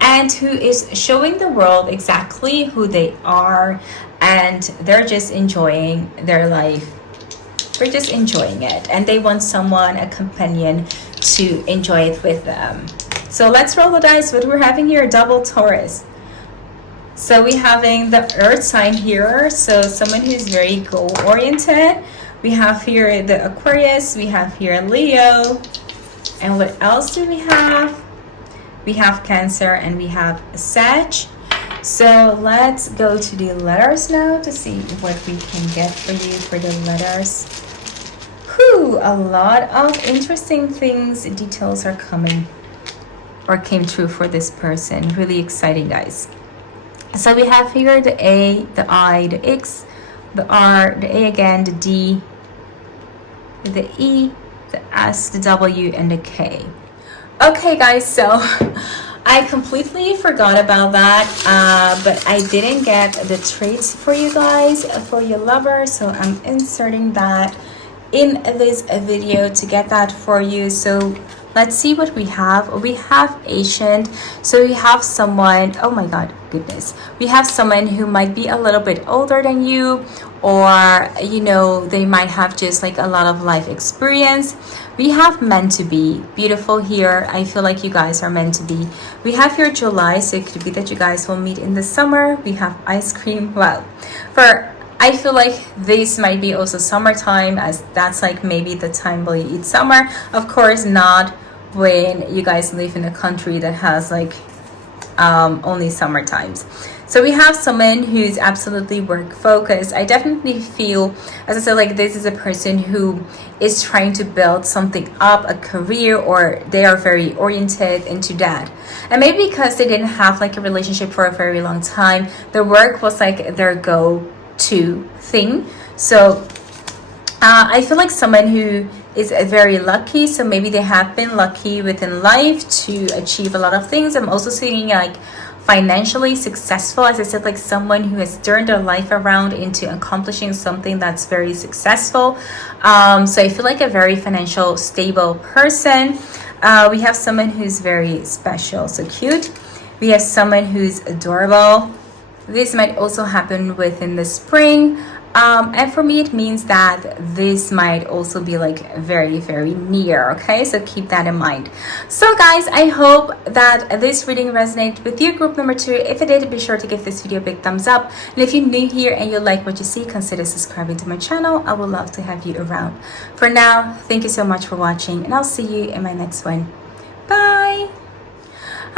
and who is showing the world exactly who they are, and they're just enjoying their life. They're just enjoying it, and they want someone, a companion, to enjoy it with them. So let's roll the dice. What we're having here, double Taurus. So we're having the earth sign here, so someone who's very goal oriented. We have here the Aquarius, we have here Leo, and what else do we have? We have Cancer and we have Sag. So let's go to the letters now to see what we can get for you for the letters. Whew, a lot of interesting things, details are coming or came true for this person. Really exciting, guys. So we have here the A, the I, the X, the R, the A again, the D, the E, the S, the W, and the K. Okay, guys, so I completely forgot about that, but I didn't get the traits for you guys, for your lover, so I'm inserting that in this video to get that for you. So let's see what we have. We have Ancient. So we have someone, oh my god, goodness. We have someone who might be a little bit older than you, or they might have just like a lot of life experience. We have meant to be, beautiful here. I feel like you guys are meant to be. We have here July, so it could be that you guys will meet in the summer. We have ice cream. Well, I feel like this might be also summertime, as that's like maybe the time where you eat summer. Of course, not when you guys live in a country that has like only summer times. So we have someone who's absolutely work focused. I definitely feel, as I said, like this is a person who is trying to build something up, a career, or they are very oriented into that. And maybe because they didn't have like a relationship for a very long time, the work was like their go-to thing. So I feel like someone who is very lucky, so maybe they have been lucky within life to achieve a lot of things. I'm also seeing like financially successful, as I said, like someone who has turned their life around into accomplishing something that's very successful. So I feel like a very financial stable person. We have someone who's very special, so cute. We have someone who's adorable. This might also happen within the spring. And for me, it means that this might also be like very, very near. Okay, so keep that in mind. So guys, I hope that this reading resonated with you, group number 2. If it did, be sure to give this video a big thumbs up. And if you're new here and you like what you see, consider subscribing to my channel. I would love to have you around. For now, thank you so much for watching, and I'll see you in my next one. Bye.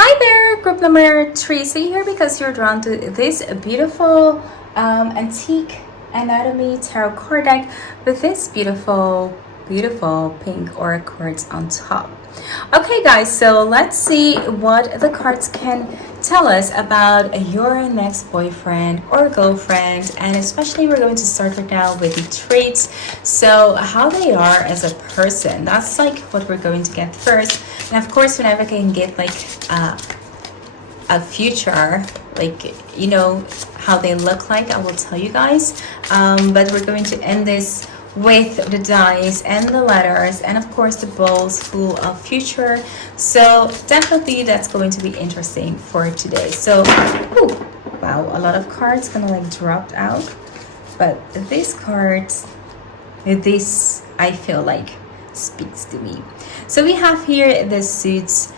Hi there, group number 3. So you're here because you're drawn to this beautiful antique anatomy tarot card deck with this beautiful beautiful pink aura cards on top. Okay guys, so let's see what the cards can tell us about your next boyfriend or girlfriend, and especially we're going to start right now with the traits, so how they are as a person. That's like what we're going to get first. And of course, whenever I can get like a future, like, you know, how they look like, I will tell you guys, but we're going to end this with the dice and the letters, and of course the bowls full of future. So definitely that's going to be interesting for today. So ooh, wow, a lot of cards kind of like dropped out, but these cards, this I feel like speaks to me. So we have here the suits,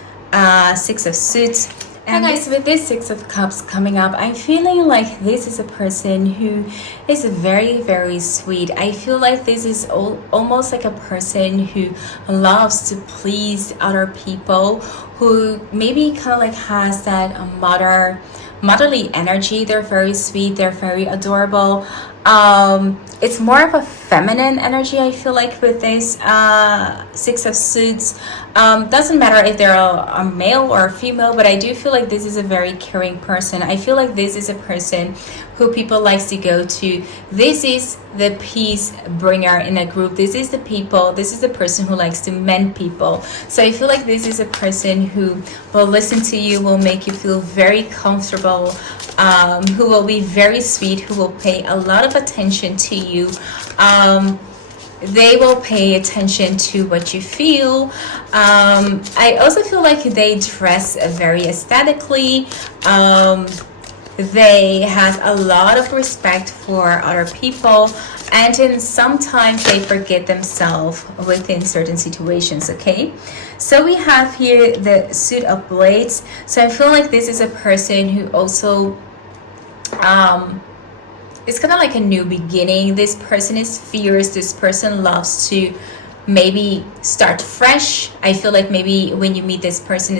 six of suits. And guys, with this Six of Cups coming up, I'm feeling like this is a person who is very, very sweet. I feel like this is almost like a person who loves to please other people, who maybe kind of like has that motherly energy. They're very sweet, they're very adorable. It's more of a feminine energy, I feel like, with this Six of Suits. Doesn't matter if they're a male or a female, but I do feel like this is a very caring person. I feel like this is a person who people likes to go to. This is the peace bringer in a group. This is the person who likes to mend people. So I feel like this is a person who will listen to you, will make you feel very comfortable, who will be very sweet, who will pay a lot of attention to you. They will pay attention to what you feel. I also feel like they dress very aesthetically. They have a lot of respect for other people, and then sometimes they forget themselves within certain situations. Okay, so we have here the Suit of Blades. So I feel like this is a person who also it's kind of like a new beginning. This person is fierce. This person loves to maybe start fresh. I feel like maybe when you meet this person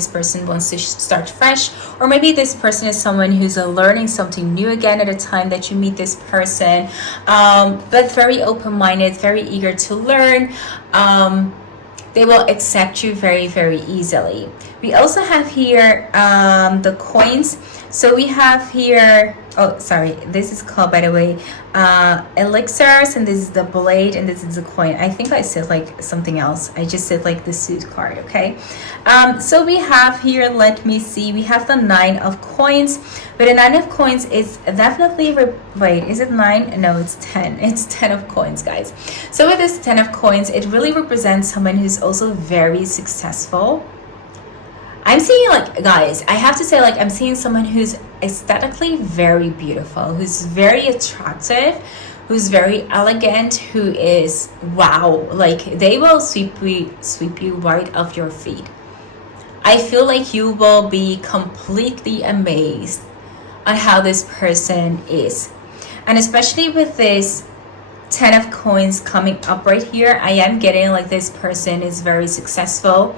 wants to start fresh, or maybe this person is someone who's learning something new again at a time that you meet this person, but very open-minded, very eager to learn. They will accept you very, very easily. We also have here the coins. So we have here, oh sorry, this is called, by the way, elixirs, and this is the blade, and this is the coin. I think I said like something else. I just said like the suit card. Okay, so we have here, let me see, we have the 9 of coins. But the 9 of coins is definitely, wait, is it 9? No, it's 10. It's 10 of coins, guys. So with this 10 of coins, it really represents someone who's also very successful. I'm seeing, like, guys, I have to say, like, I'm seeing someone who's aesthetically very beautiful, who's very attractive, who's very elegant, who is, wow, like, they will sweep you right off your feet. I feel like you will be completely amazed on how this person is. And especially with this 10 of coins coming up right here, I am getting like this person is very successful.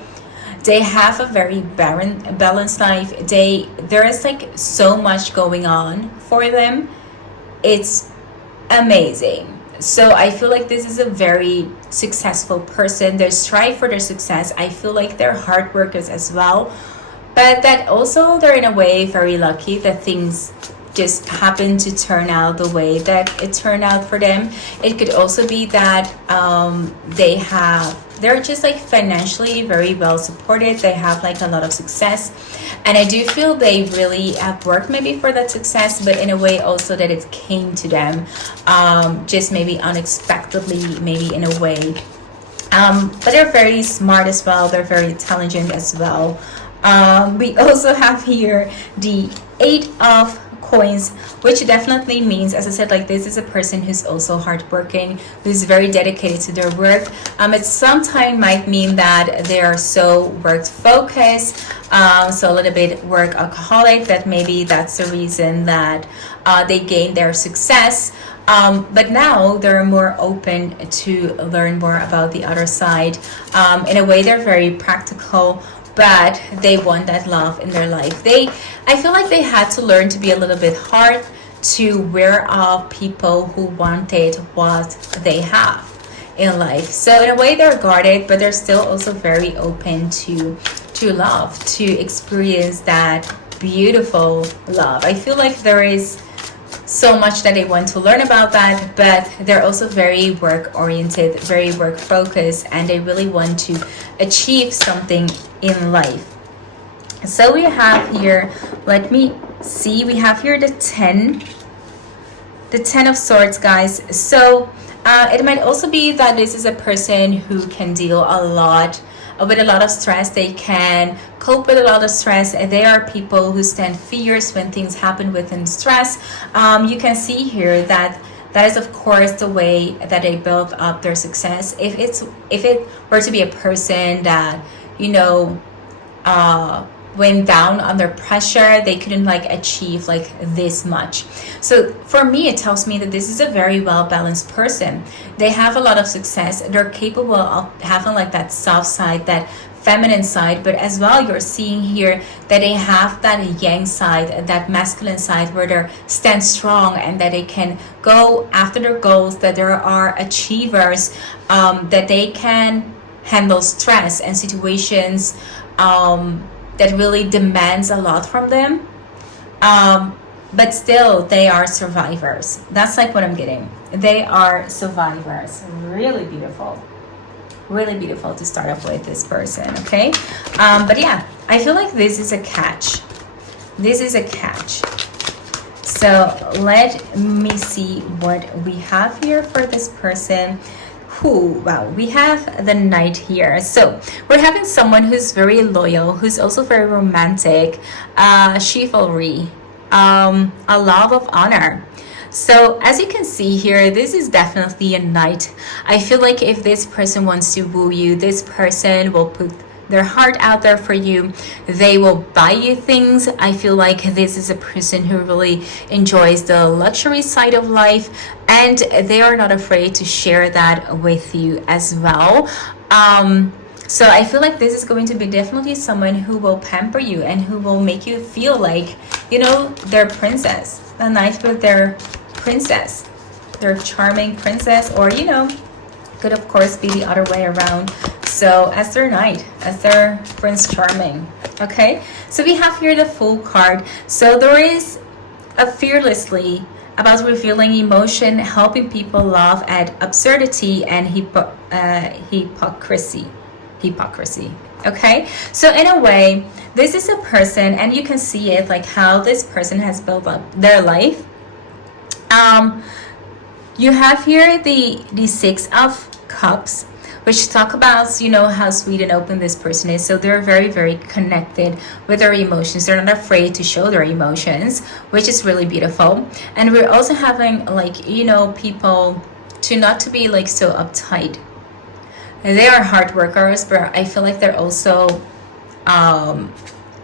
They have a very balanced life. There is like so much going on for them. It's amazing. So I feel like this is a very successful person. They strive for their success. I feel like they're hard workers as well, but that also they're in a way very lucky that things just happen to turn out the way that it turned out for them. It could also be that they're just like financially very well supported. They have like a lot of success, and I do feel they really have worked maybe for that success, but in a way also that it came to them just maybe unexpectedly, maybe in a way. But they're very smart as well. They're very intelligent as well. We also have here the 8 of coins, which definitely means, as I said, like this is a person who's also hardworking, who's very dedicated to their work. It sometimes might mean that they are so work focused, so a little bit work alcoholic, that maybe that's the reason that they gained their success. But now they're more open to learn more about the other side. In a way, they're very practical, but they want that love in their life. I feel like they had to learn to be a little bit hard to wear off people who wanted what they have. in life. So in a way, they're guarded, but they're still also very open to love, to experience that beautiful love. I feel like there is so much that they want to learn about that, but they're also very work oriented, very work focused, and they really want to achieve something in life. So we have here, let me see, we have here the 10 of Swords, guys. So it might also be that this is a person who can deal with a lot of stress. They can cope with a lot of stress. They are people who stand fierce when things happen within stress. You can see here that is of course the way that they build up their success. If it were to be a person that, you know, went down under pressure, they couldn't like achieve like this much. So for me, it tells me that this is a very well balanced person. They have a lot of success. They're capable of having like that soft side, that feminine side, but as well you're seeing here that they have that yang side, that masculine side, where they stand strong and that they can go after their goals, that there are achievers, that they can handle stress and situations that really demands a lot from them, but still they are survivors. That's like what I'm getting. They are survivors. Really beautiful to start off with this person. Okay, but yeah, I feel like this is a catch. So let me see what we have here for this person. Wow, we have the Knight here. So we're having someone who's very loyal, who's also very romantic, chivalry, a love of honor. So as you can see here, this is definitely a Knight. I feel like if this person wants to woo you, this person will put their heart out there for you. They will buy you things. I feel like this is a person who really enjoys the luxury side of life, and they are not afraid to share that with you as well. So I feel like this is going to be definitely someone who will pamper you and who will make you feel like, you know, their princess. A Knight with their princess, their charming princess, or, you know, could of course be the other way around. So as their Knight, as their Prince Charming. Okay, so we have here the Fool card. So there is a fearlessly about revealing emotion, helping people laugh at absurdity and hypocrisy. Okay, so in a way, this is a person, and you can see it like how this person has built up their life. You have here the Six of Cups, which talk about, you know, how sweet and open this person is. So they're very, very connected with their emotions. They're not afraid to show their emotions, which is really beautiful. And we're also having, like, you know, people to be like so uptight. They are hard workers, but I feel like they're also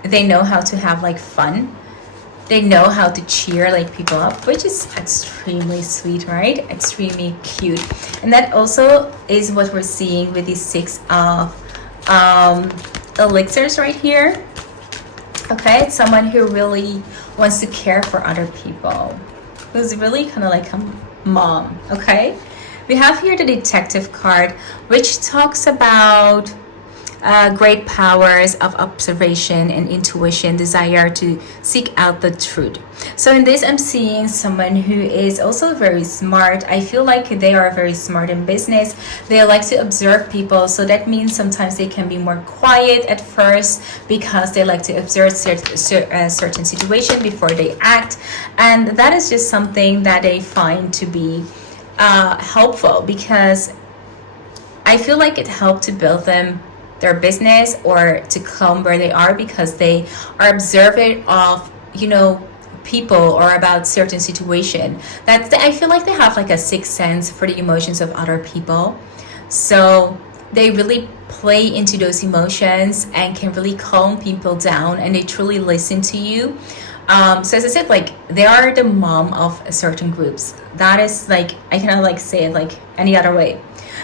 they know how to have like fun. They know how to cheer like people up, which is extremely sweet, right? Extremely cute. And that also is what we're seeing with these Six of Elixirs right here. Okay, it's someone who really wants to care for other people, who's really kind of like a mom. Okay, we have here the Detective card, which talks about great powers of observation and intuition, desire to seek out the truth. So in this, I'm seeing someone who is also very smart. I feel like they are very smart in business. They like to observe people, so that means sometimes they can be more quiet at first because they like to observe certain situation before they act, and that is just something that they find to be helpful, because I feel like it helped to build them their business or to come where they are, because they are observant of, you know, people or about certain situation. That I feel like they have like a sixth sense for the emotions of other people. So they really play into those emotions and can really calm people down, and they truly listen to you. So as I said, like, they are the mom of certain groups. That is like, I cannot like say it like any other way.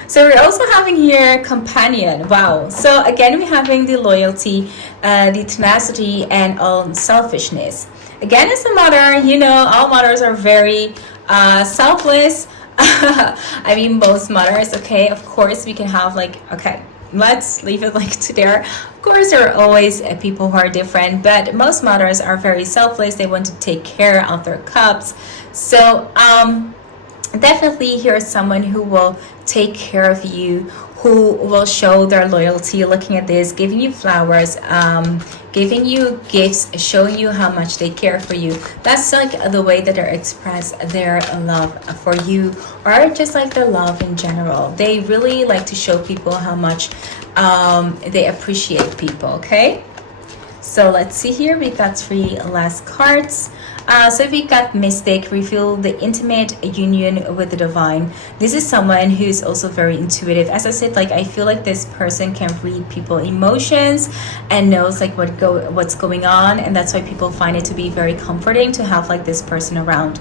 So we're also having here companion. Wow. So again, we're having the loyalty, the tenacity, and unselfishness. Again, as a mother, you know, all mothers are very selfless. I mean, most mothers, okay, of course we can have like, okay, let's leave it like to there. Of course, there are always people who are different, but most mothers are very selfless. They want to take care of their cubs. So definitely here's someone who will take care of you, who will show their loyalty. Looking at this, giving you flowers, giving you gifts, showing you how much they care for you. That's like the way that they express their love for you, or just like their love in general. They really like to show people how much they appreciate people. Okay, so let's see here. We got 3 last cards. So we got Mystic, reveal the intimate union with the divine. This is someone who's also very intuitive. As I said, like I feel like this person can read people's emotions and knows like what's going on, and that's why people find it to be very comforting to have like this person around.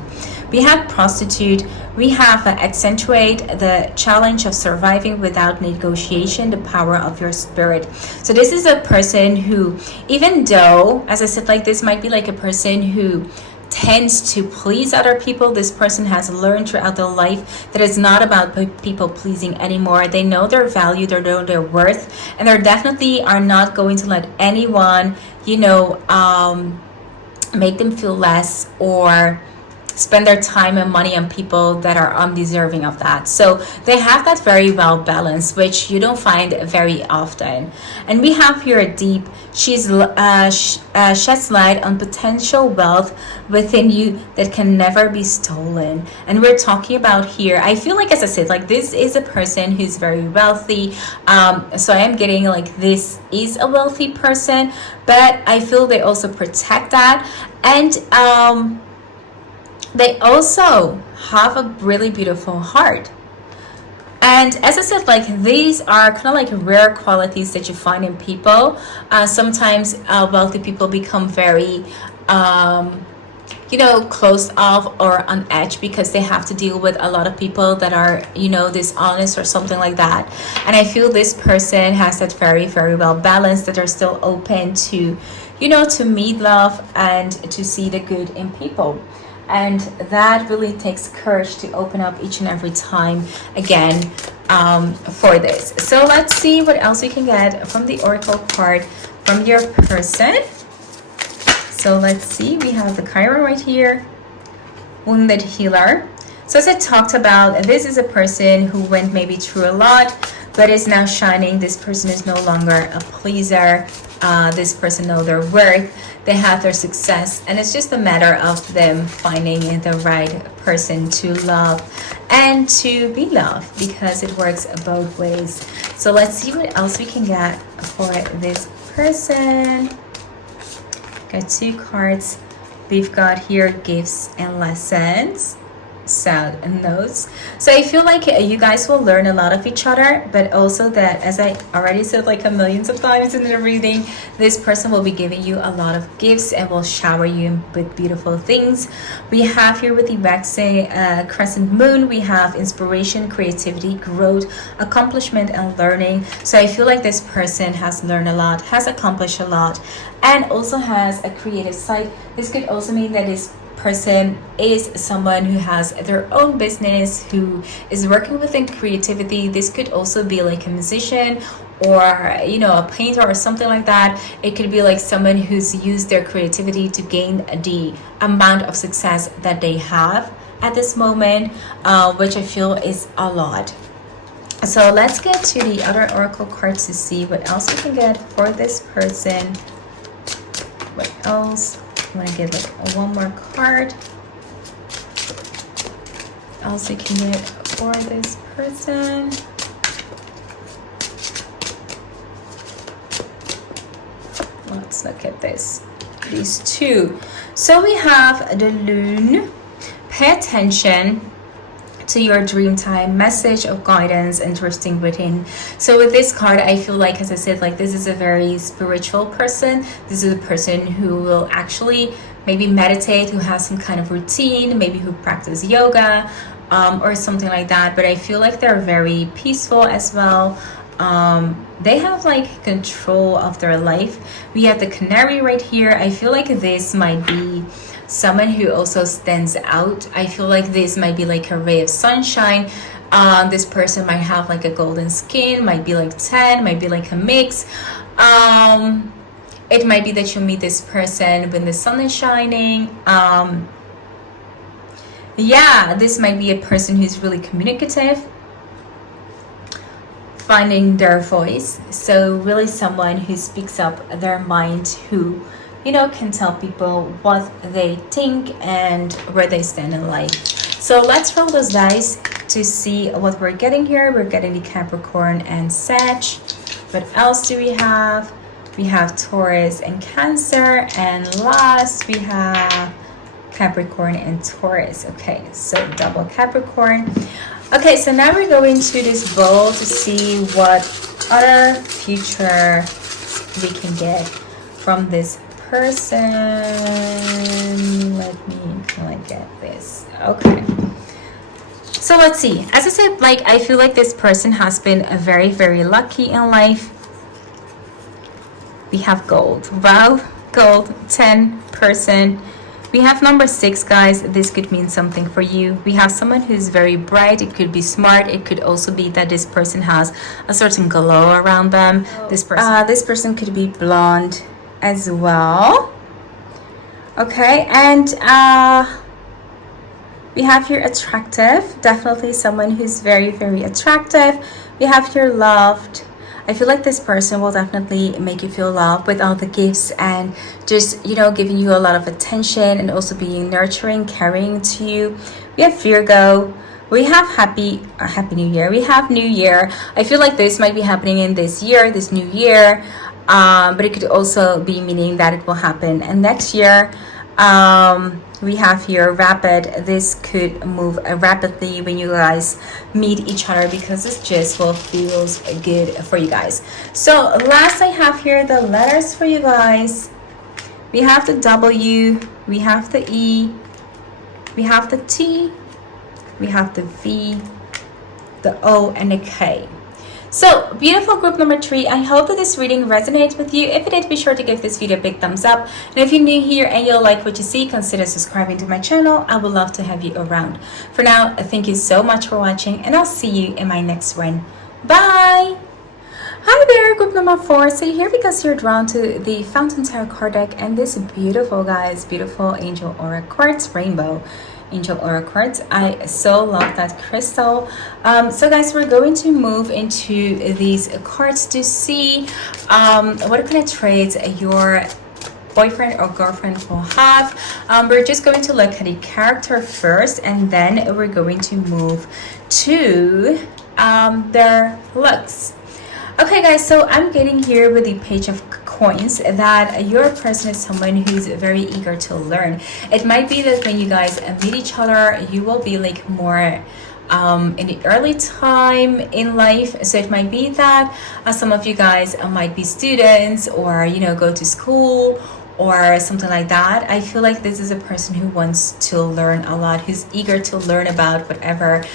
We have Prostitute. We have Accentuate, the challenge of surviving without negotiation, the power of your spirit. So this is a person who, even though, as I said, like this might be like a person who tends to please other people, this person has learned throughout their life that it's not about people pleasing anymore. They know their value, they know their worth, and they definitely are not going to let anyone, you know, make them feel less or spend their time and money on people that are undeserving of that. So they have that very well balanced, which you don't find very often. And we have here Deep. She's sheds light on potential wealth within you that can never be stolen. And we're talking about here, I feel like, as I said, like this is a person who's very wealthy. So I am getting like this is a wealthy person, but I feel they also protect that. And they also have a really beautiful heart. And as I said, like these are kind of like rare qualities that you find in people. Sometimes wealthy people become very, you know, closed off or on edge because they have to deal with a lot of people that are, you know, dishonest or something like that. And I feel this person has that very, very well balanced, that are still open to, you know, to meet love and to see the good in people. And that really takes courage to open up each and every time again for this. So let's see what else we can get from the oracle card from your person. So let's see, we have the Chiron right here, Wounded Healer. So as I talked about, this is a person who went maybe through a lot but is now shining. This person is no longer a pleaser. This person knows their worth. They have their success, and it's just a matter of them finding the right person to love and to be loved, because it works both ways. So let's see what else we can get for this person. Got 2 cards. We've got here gifts and lessons, sound and notes. So I feel like you guys will learn a lot of each other, but also that, as I already said like a millions of times in the reading, this person will be giving you a lot of gifts and will shower you with beautiful things. We have here with the waxing crescent moon, we have inspiration, creativity, growth, accomplishment, and learning. So I feel like this person has learned a lot, has accomplished a lot, and also has a creative side. This could also mean that this person is someone who has their own business, who is working within creativity. This could also be like a musician or, you know, a painter or something like that. It could be like someone who's used their creativity to gain the amount of success that they have at this moment, which I feel is a lot. So let's get to the other oracle cards to see what else we can get for this person. What else? I'm gonna get like one more card. What else we can get for this person? Let's look at this. These 2. So we have the Loon. Pay attention to your dream time, message of guidance and trusting within. So with this card, I feel like, as I said, like this is a very spiritual person. This is a person who will actually maybe meditate, who has some kind of routine, maybe who practice yoga or something like that. But I feel like they're very peaceful as well. They have like control of their life. We have the Canary right here. I feel like this might be someone who also stands out. I feel like this might be like a ray of sunshine. This person might have like a golden skin, might be like 10, might be like a mix. It might be that you meet this person when the sun is shining. Yeah, this might be a person who's really communicative, finding their voice. So really someone who speaks up their mind, who, you know, can tell people what they think and where they stand in life. So let's roll those dice to see what we're getting here. We're getting the Capricorn and Sag. What else do we have? We have Taurus and Cancer, and last we have Capricorn and Taurus. Okay, so double Capricorn. Okay, so now we're going to this bowl to see what other future we can get from this person. Let me kind of get this. Okay. So let's see. As I said, like, I feel like this person has been very, very lucky in life. We have gold. Wow, gold, 10%. We have number 6, guys. This could mean something for you. We have someone who's very bright. It could be smart. It could also be that this person has a certain glow around them. This person could be blonde as well. Okay, and we have here attractive. Definitely someone who's very, very attractive. We have here loved. I feel like this person will definitely make you feel loved with all the gifts and just, you know, giving you a lot of attention and also being nurturing, caring to you. We have Virgo. We have Happy New Year. We have New Year. I feel like this might be happening in this year, this new year. But it could also be meaning that it will happen next year. We have here rapid. This could move rapidly when you guys meet each other, because this just will feels good for you guys. So last, I have here the letters for you guys. We have the W, we have the E, we have the T, we have the V, the O, and the K. So, beautiful group number 3, I hope that this reading resonates with you. If it did, be sure to give this video a big thumbs up. And if you're new here and you like what you see, consider subscribing to my channel. I would love to have you around. For now, thank you so much for watching, and I'll see you in my next one. Bye! Hi there, group number 4. So you're here because you're drawn to the Fountain Tarot card deck and this beautiful, guys, beautiful Angel Aura Quartz Rainbow Angel Aura Quartz. I so love that crystal. So guys, we're going to move into these cards to see what kind of traits your boyfriend or girlfriend will have. We're just going to look at the character first, and then we're going to move to their looks. Okay guys, so I'm getting here with the Page of Coins that your person is someone who's very eager to learn. It might be that when you guys meet each other, you will be like more in the early time in life. So it might be that some of you guys might be students, or, you know, go to school or something like that. I feel like this is a person who wants to learn a lot, who's eager to learn about whatever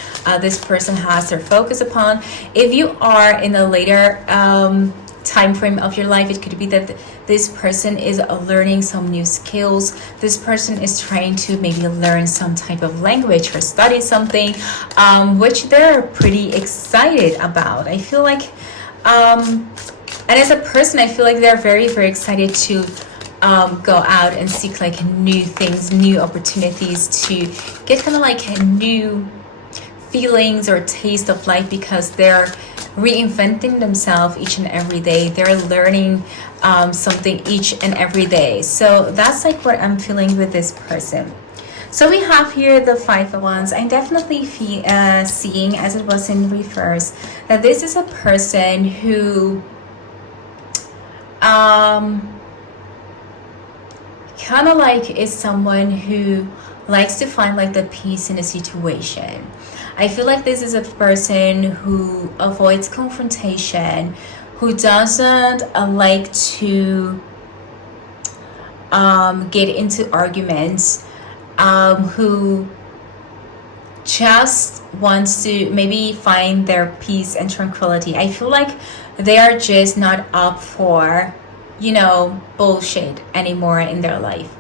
this person has their focus upon. If you are in a later time frame of your life, it could be that this person is learning some new skills. This person is trying to maybe learn some type of language or study something which they're pretty excited about. I feel like and as a person, I feel like they're very, very excited to go out and seek like new things, new opportunities, to get kind of like new feelings or taste of life, because they're reinventing themselves each and every day. They're learning something each and every day. So that's like what I'm feeling with this person. So we have here the 5 of Wands. I'm definitely seeing, as it was in reverse, that this is a person who kind of like is someone who likes to find like the peace in a situation. I feel like this is a person who avoids confrontation, who doesn't like to get into arguments, who just wants to maybe find their peace and tranquility. I feel like they are just not up for, you know, bullshit anymore in their life.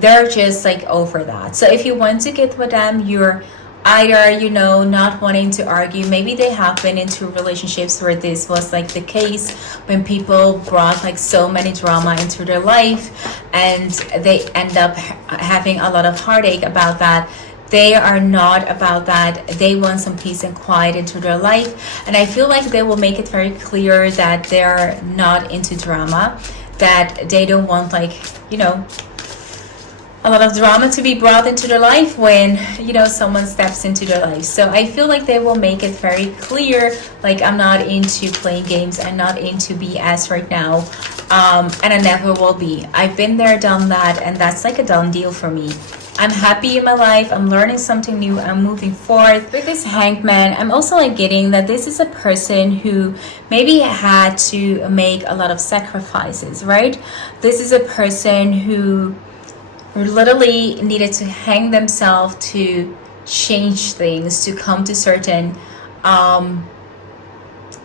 they're just like over that. So if you want to get with them, you're either, you know, not wanting to argue. Maybe they have been into relationships where this was like the case, when people brought like so many drama into their life and they end up having a lot of heartache about that. They are not about that. They want some peace and quiet into their life. And I feel like they will make it very clear that they're not into drama, that they don't want, like, you know, a lot of drama to be brought into their life when, you know, someone steps into their life. So I feel like they will make it very clear, like, I'm not into playing games, I'm not into BS right now, and I never will be. I've been there, done that, and that's like a done deal for me. I'm happy in my life, I'm learning something new, I'm moving forward. With this Hangman, I'm also like getting that this is a person who maybe had to make a lot of sacrifices, right? This is a person who literally needed to hang themselves to change things, to come to certain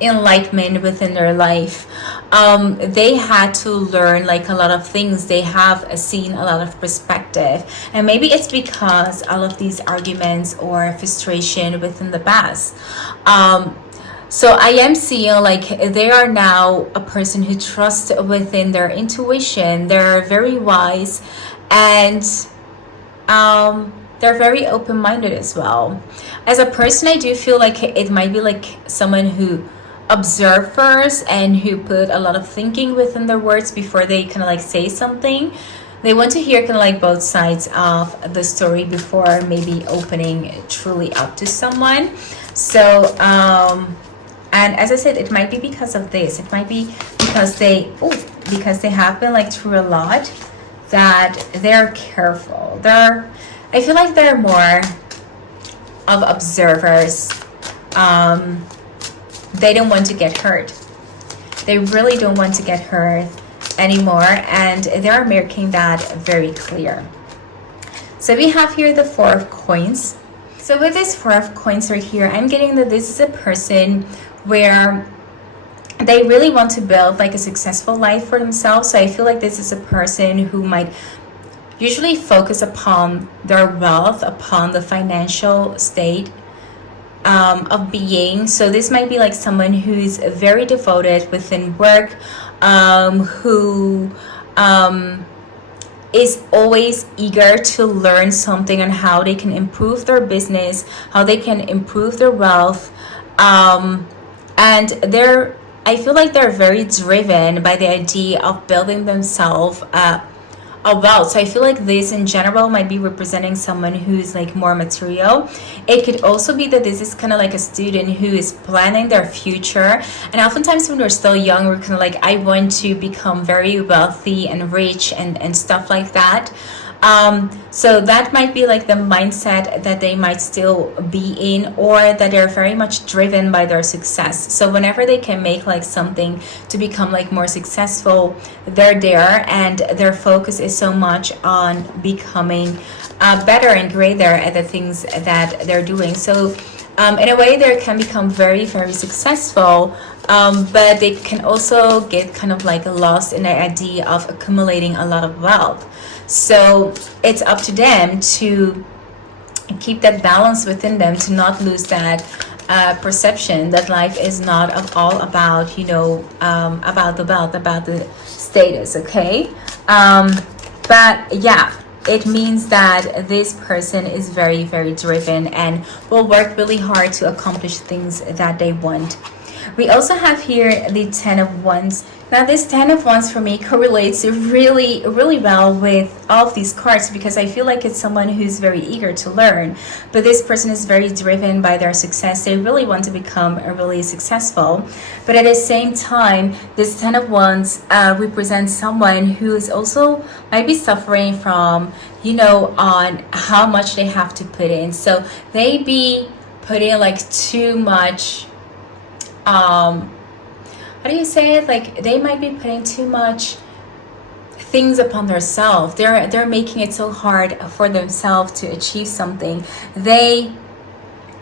enlightenment within their life. They had to learn like a lot of things. They have seen a lot of perspective, and maybe it's because all of these arguments or frustration within the past. So I am seeing like they are now a person who trusts within their intuition. They're very wise, and they're very open-minded as well. As a person, I do feel like it might be like someone who observe first and who put a lot of thinking within their words before they kind of like say something. They want to hear kind of like both sides of the story before maybe opening truly up to someone. So and as I said, it might be because of this. It might be because they have been like through a lot, that they're careful. I feel like they're more of observers. They don't want to get hurt. They really don't want to get hurt anymore, and they're making that very clear. So we have here the Four of Coins. So with this Four of Coins right here, I'm getting that this is a person where they really want to build like a successful life for themselves. So I feel like this is a person who might usually focus upon their wealth, upon the financial state of being. So this might be like someone who's very devoted within work, who is always eager to learn something on how they can improve their business, how they can improve their wealth, and I feel like they're very driven by the idea of building themselves a wealth. So I feel like this in general might be representing someone who's like more material. It could also be that this is kind of like a student who is planning their future, and oftentimes when we're still young, we're kind of like, I want to become very wealthy and rich and stuff like that. So that might be like the mindset that they might still be in, or that they're very much driven by their success. So whenever they can make like something to become like more successful, they're there, and their focus is so much on becoming better and greater at the things that they're doing. So in a way, they can become very, very successful, but they can also get kind of like lost in the idea of accumulating a lot of wealth. So it's up to them to keep that balance within them, to not lose that perception that life is not all about, you know, about the wealth, about the status, okay? But yeah, it means that this person is very, very driven and will work really hard to accomplish things that they want. We also have here the Ten of Wands. Now this Ten of Wands for me correlates really, really well with all of these cards, because I feel like it's someone who's very eager to learn, but this person is very driven by their success. They really want to become really successful, but at the same time, this Ten of Wands represents someone who is also might be suffering from, you know, on how much they have to put in. So they be putting like too much, how do you say it? Like they might be putting too much things upon themselves. They're making it so hard for themselves to achieve something. They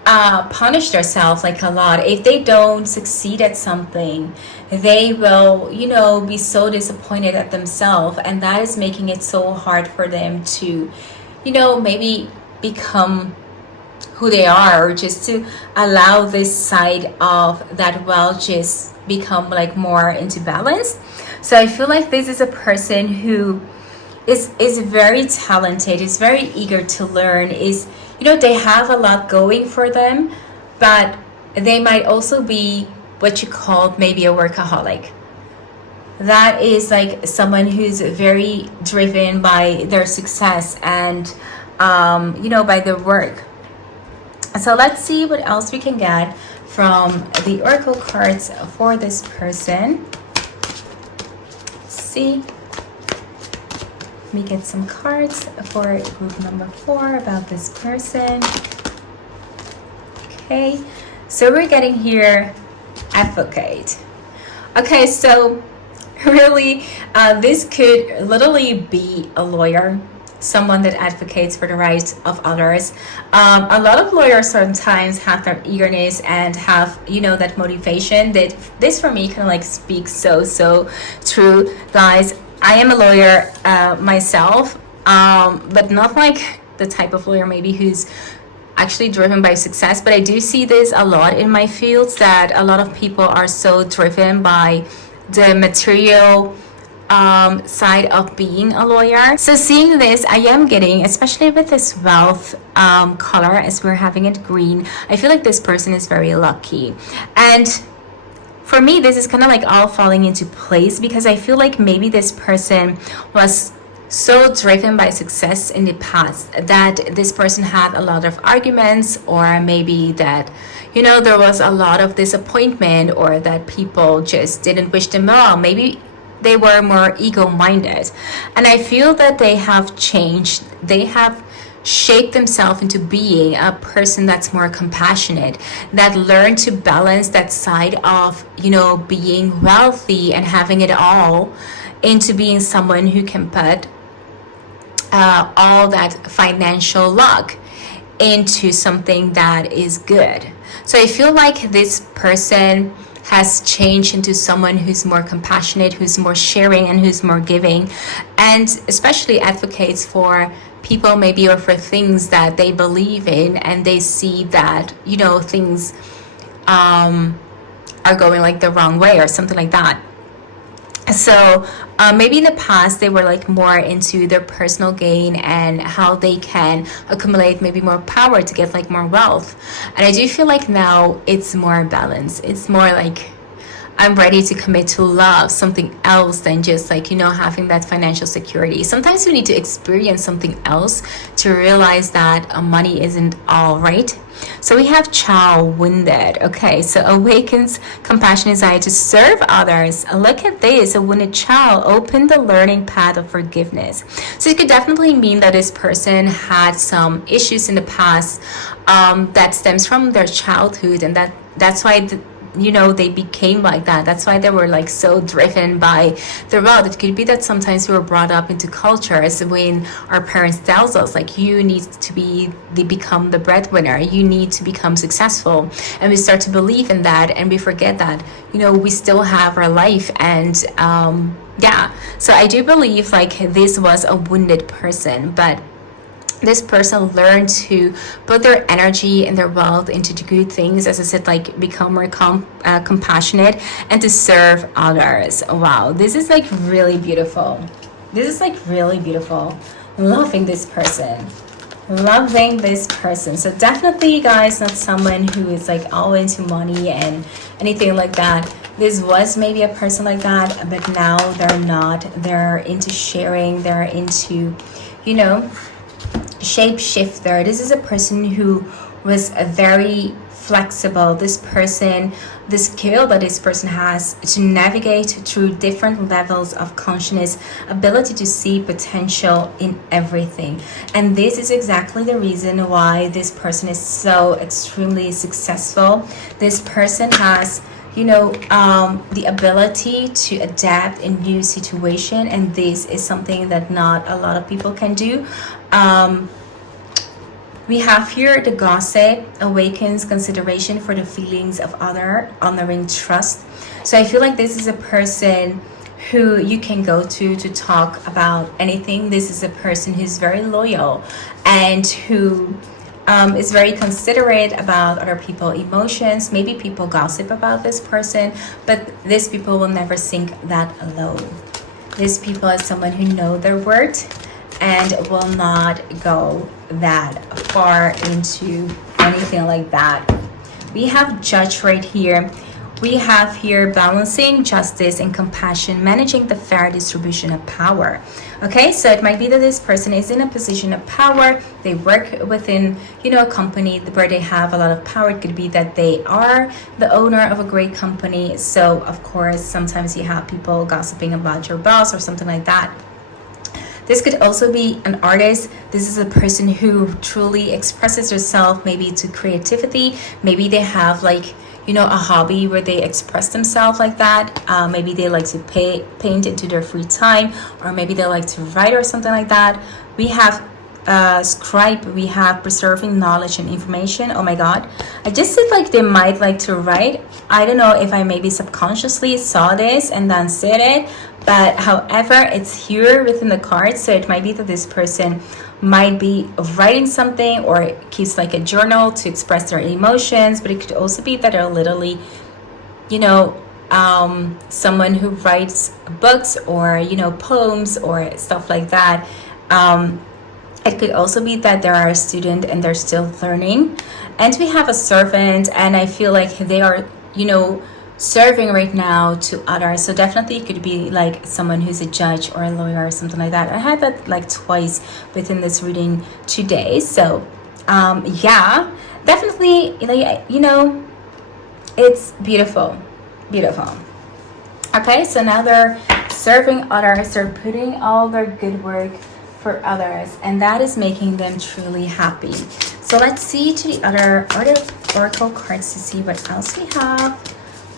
punish themselves like a lot. If they don't succeed at something, they will, you know, be so disappointed at themselves, and that is making it so hard for them to, you know, maybe become who they are, or just to allow this side of that well just become like more into balance. So I feel like this is a person who is very talented, is very eager to learn, is, you know, they have a lot going for them, but they might also be what you call maybe a workaholic. That is like someone who's very driven by their success and you know, by their work. So let's see what else we can get from the oracle cards for this person. Let's see. Let me get some cards for group number 4 about this person. Okay, so we're getting here advocate. Okay, so really this could literally be a lawyer, someone that advocates for the rights of others. A lot of lawyers sometimes have that eagerness and have, you know, that motivation. That this for me kind of like speaks so true, guys. I am a lawyer myself, but not like the type of lawyer maybe who's actually driven by success. But I do see this a lot in my fields, that a lot of people are so driven by the material side of being a lawyer. So seeing this, I am getting, especially with this wealth color, as we're having it green, I feel like this person is very lucky. And for me, this is kind of like all falling into place, because I feel like maybe this person was so driven by success in the past that this person had a lot of arguments, or maybe that, you know, there was a lot of disappointment, or that people just didn't wish them well. Maybe they were more ego-minded, and I feel that they have changed. They have shaped themselves into being a person that's more compassionate, that learned to balance that side of, you know, being wealthy and having it all, into being someone who can put all that financial luck into something that is good. So I feel like this person has changed into someone who's more compassionate, who's more sharing, and who's more giving, and especially advocates for people maybe, or for things that they believe in, and they see that, you know, things are going like the wrong way or something like that. So maybe in the past they were like more into their personal gain and how they can accumulate maybe more power to get like more wealth. And I do feel like now it's more balanced. It's more like, I'm ready to commit to love, something else than just like, you know, having that financial security. Sometimes we need to experience something else to realize that money isn't all, right? So we have child wounded. Okay, so awakens compassion, desire to serve others. Look at this, a wounded child opened the learning path of forgiveness. So it could definitely mean that this person had some issues in the past that stems from their childhood, and that's why you know, they became like that. That's why they were like so driven by the world. It could be that sometimes we were brought up into cultures when our parents tells us like, you need to become the breadwinner, you need to become successful, and we start to believe in that, and we forget that, you know, we still have our life. And yeah, so I do believe like this was a wounded person, but this person learned to put their energy and their wealth into the good things, as I said, like become more compassionate and to serve others. Wow, this is like really beautiful. This is like really beautiful. Loving this person. Loving this person. So definitely, guys, not someone who is like all into money and anything like that. This was maybe a person like that, but now they're not. They're into sharing. They're into, you know, shapeshifter. This is a person who was a very flexible. This person, the skill that this person has to navigate through different levels of consciousness, ability to see potential in everything. And this is exactly the reason why this person is so extremely successful. This person has, you know, the ability to adapt in new situation, and this is something that not a lot of people can do. We have here the gossip awakens consideration for the feelings of other, honoring trust. So I feel like this is a person who you can go to talk about anything. This is a person who's very loyal and who is very considerate about other people's emotions. Maybe people gossip about this person, but these people will never sink that low. These people are someone who know their worth and will not go that far into anything like that. We have judge right here. We have here balancing justice and compassion, managing the fair distribution of power. Okay, so it might be that this person is in a position of power. They work within, a company where they have a lot of power. It could be that they are the owner of a great company. So, of course, sometimes you have people gossiping about your boss or something like that. This could also be an artist. This is a person who truly expresses herself, maybe to creativity. Maybe they have a hobby where they express themselves like that. Maybe they like to paint into their free time, or maybe they like to write or something like that. We have scribe. We have preserving knowledge and information. Oh my god, I just said like they might like to write. I don't know if I maybe subconsciously saw this and then said it, but however, it's here within the card. So it might be that this person might be writing something or keeps like a journal to express their emotions, but it could also be that they're literally someone who writes books or poems or stuff like that. It could also be that there are a student and they're still learning. And we have a servant, and I feel like they are serving right now to others. So definitely it could be like someone who's a judge or a lawyer or something like that. I had that like twice within this reading today. So yeah, definitely it's beautiful. Okay, so now they're serving others. They're putting all their good work for others, and that is making them truly happy. So let's see to the other oracle cards to see what else we have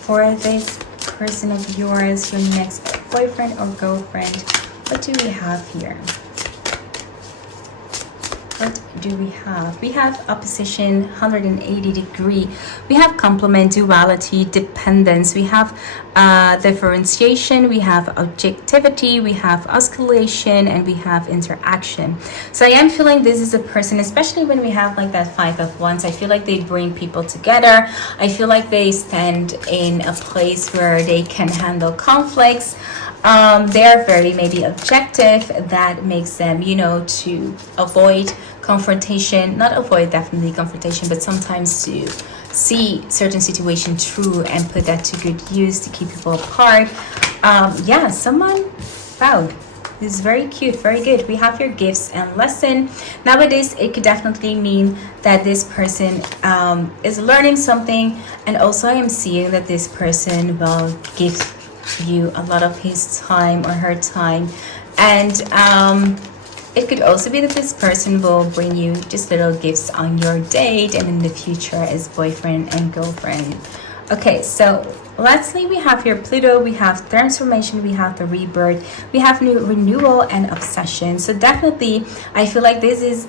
for this person of yours, your next boyfriend or girlfriend. What do we have here? What do we have? We have opposition, 180 degree. We have complement, duality, dependence. We have differentiation. We have objectivity. We have oscillation, and we have interaction. So I am feeling this is a person, especially when we have like that 5 of Wands. I feel like they bring people together. I feel like they stand in a place where they can handle conflicts. They are very maybe objective. That makes them, to avoid confrontation. Not avoid definitely confrontation, but sometimes to see certain situation through and put that to good use to keep people apart. Yeah, someone, wow, this is very cute, very good. We have your gifts and lesson. Nowadays, it could definitely mean that this person is learning something, and also I am seeing that this person will give you a lot of his time or her time, and it could also be that this person will bring you just little gifts on your date and in the future as boyfriend and girlfriend. Okay, so lastly, we have here Pluto, we have transformation, we have the rebirth, we have new renewal and obsession. So definitely I feel like this is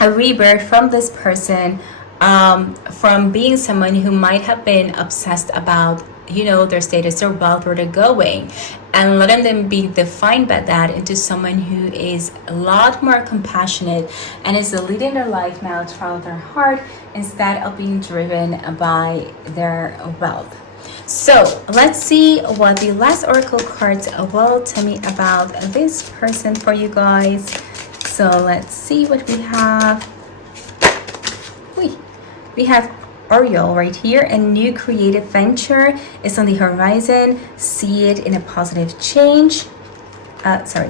a rebirth from this person, from being someone who might have been obsessed about their status, their wealth, where they're going, and letting them be defined by that into someone who is a lot more compassionate and is leading their life now throughout their heart instead of being driven by their wealth. So let's see what the last oracle cards will tell me about this person for you guys. So let's see what we have. We have Oriole right here. A new creative venture is on the horizon. See it in a positive change.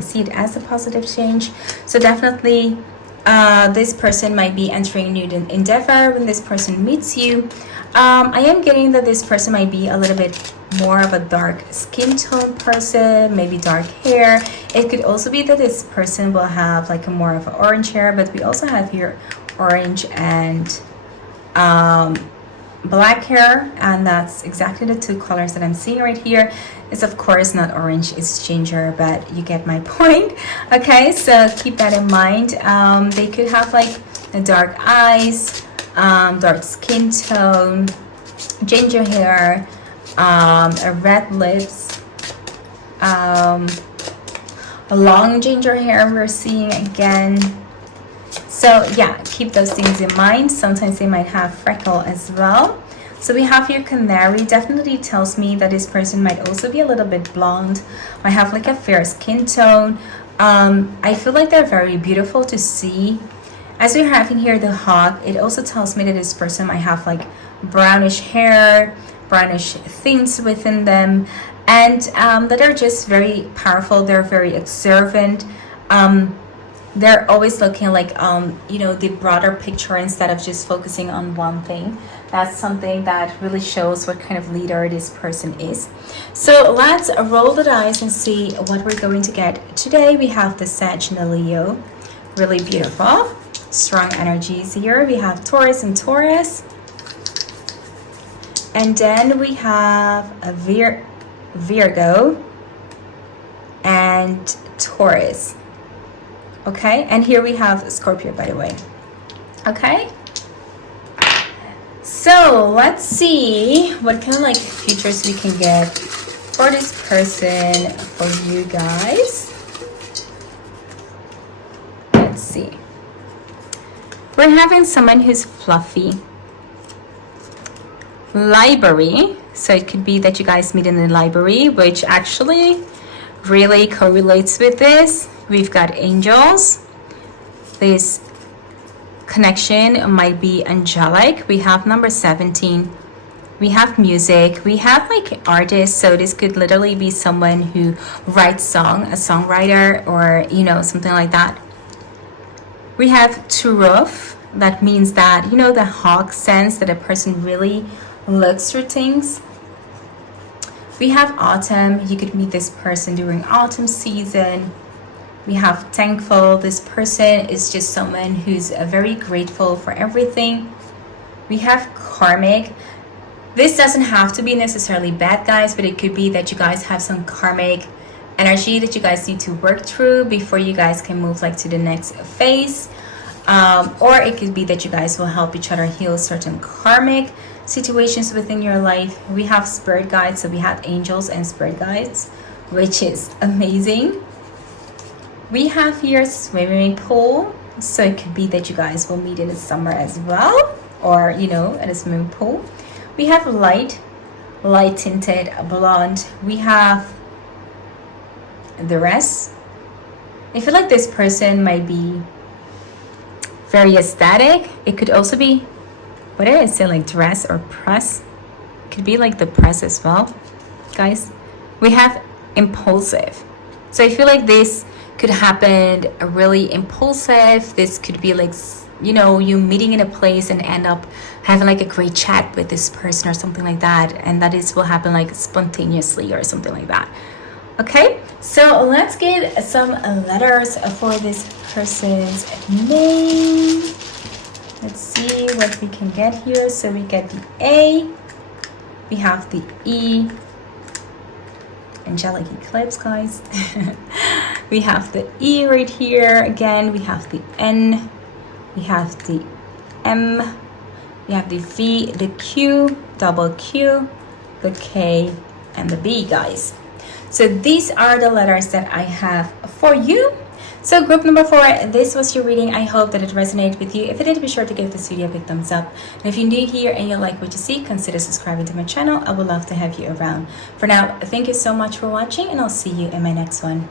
See it as a positive change. So definitely this person might be entering a new endeavor when this person meets you. I am getting that this person might be a little bit more of a dark skin tone person, maybe dark hair. It could also be that this person will have like a more of an orange hair, but we also have here orange and black hair, and that's exactly the two colors that I'm seeing right here. It's of course not orange, it's ginger, but you get my point. Okay, so keep that in mind. They could have like dark eyes, dark skin tone, ginger hair, red lips, long ginger hair we're seeing again. So yeah, keep those things in mind. Sometimes they might have freckle as well. So we have here canary. Definitely tells me that this person might also be a little bit blonde. I have like a fair skin tone. I feel like they're very beautiful to see. As we're having here the hawk, it also tells me that this person might have like brownish hair, brownish things within them, and that are just very powerful. They're very observant. They're always looking like you know, the broader picture instead of just focusing on one thing. That's something that really shows what kind of leader this person is. So let's roll the dice and see what we're going to get today. We have the Sag and the Leo, really beautiful, strong energies here. We have Taurus and Taurus, and then we have a Virgo and Taurus. Okay, and here we have Scorpio, by the way. Okay, so let's see what kind of like futures we can get for this person, for you guys. Let's see. We're having someone who's fluffy. Library, so it could be that you guys meet in the library, which actually really correlates with this. We've got angels. This connection might be angelic. We have number 17. We have music. We have like artists. So this could literally be someone who writes song, a songwriter, or you know, something like that. We have truth. That means that, you know, the hawk sense that a person really looks through things. We have autumn. You could meet this person during autumn season. We have thankful. This person is just someone who's very grateful for everything. We have karmic. This doesn't have to be necessarily bad, guys, but it could be that you guys have some karmic energy that you guys need to work through before you guys can move like to the next phase. Or it could be that you guys will help each other heal certain karmic situations within your life. We have spirit guides, so we have angels and spirit guides, which is amazing. We have here swimming pool, so it could be that you guys will meet in the summer as well, or you know, at a swimming pool. We have light tinted blonde. We have the rest. I feel like this person might be very aesthetic. It could also be, what did I say, like dress or press? It could be like the press as well, guys. We have impulsive, so I feel like this could happen really impulsive. This could be like, you know, you meeting in a place and end up having like a great chat with this person or something like that, and that is will happen like spontaneously or something like that. Okay, so let's get some letters for this person's name. Let's see what we can get here. So we get the A, we have the E, Angelic Eclipse, guys. We have the E right here. Again, we have the N, we have the M, we have the V, the Q, double Q, the K, and the B, guys. So these are the letters that I have for you. So group number 4, this was your reading. I hope that it resonated with you. If it did, be sure to give this video a big thumbs up. And if you're new here and you like what you see, consider subscribing to my channel. I would love to have you around. For now, thank you so much for watching, and I'll see you in my next one.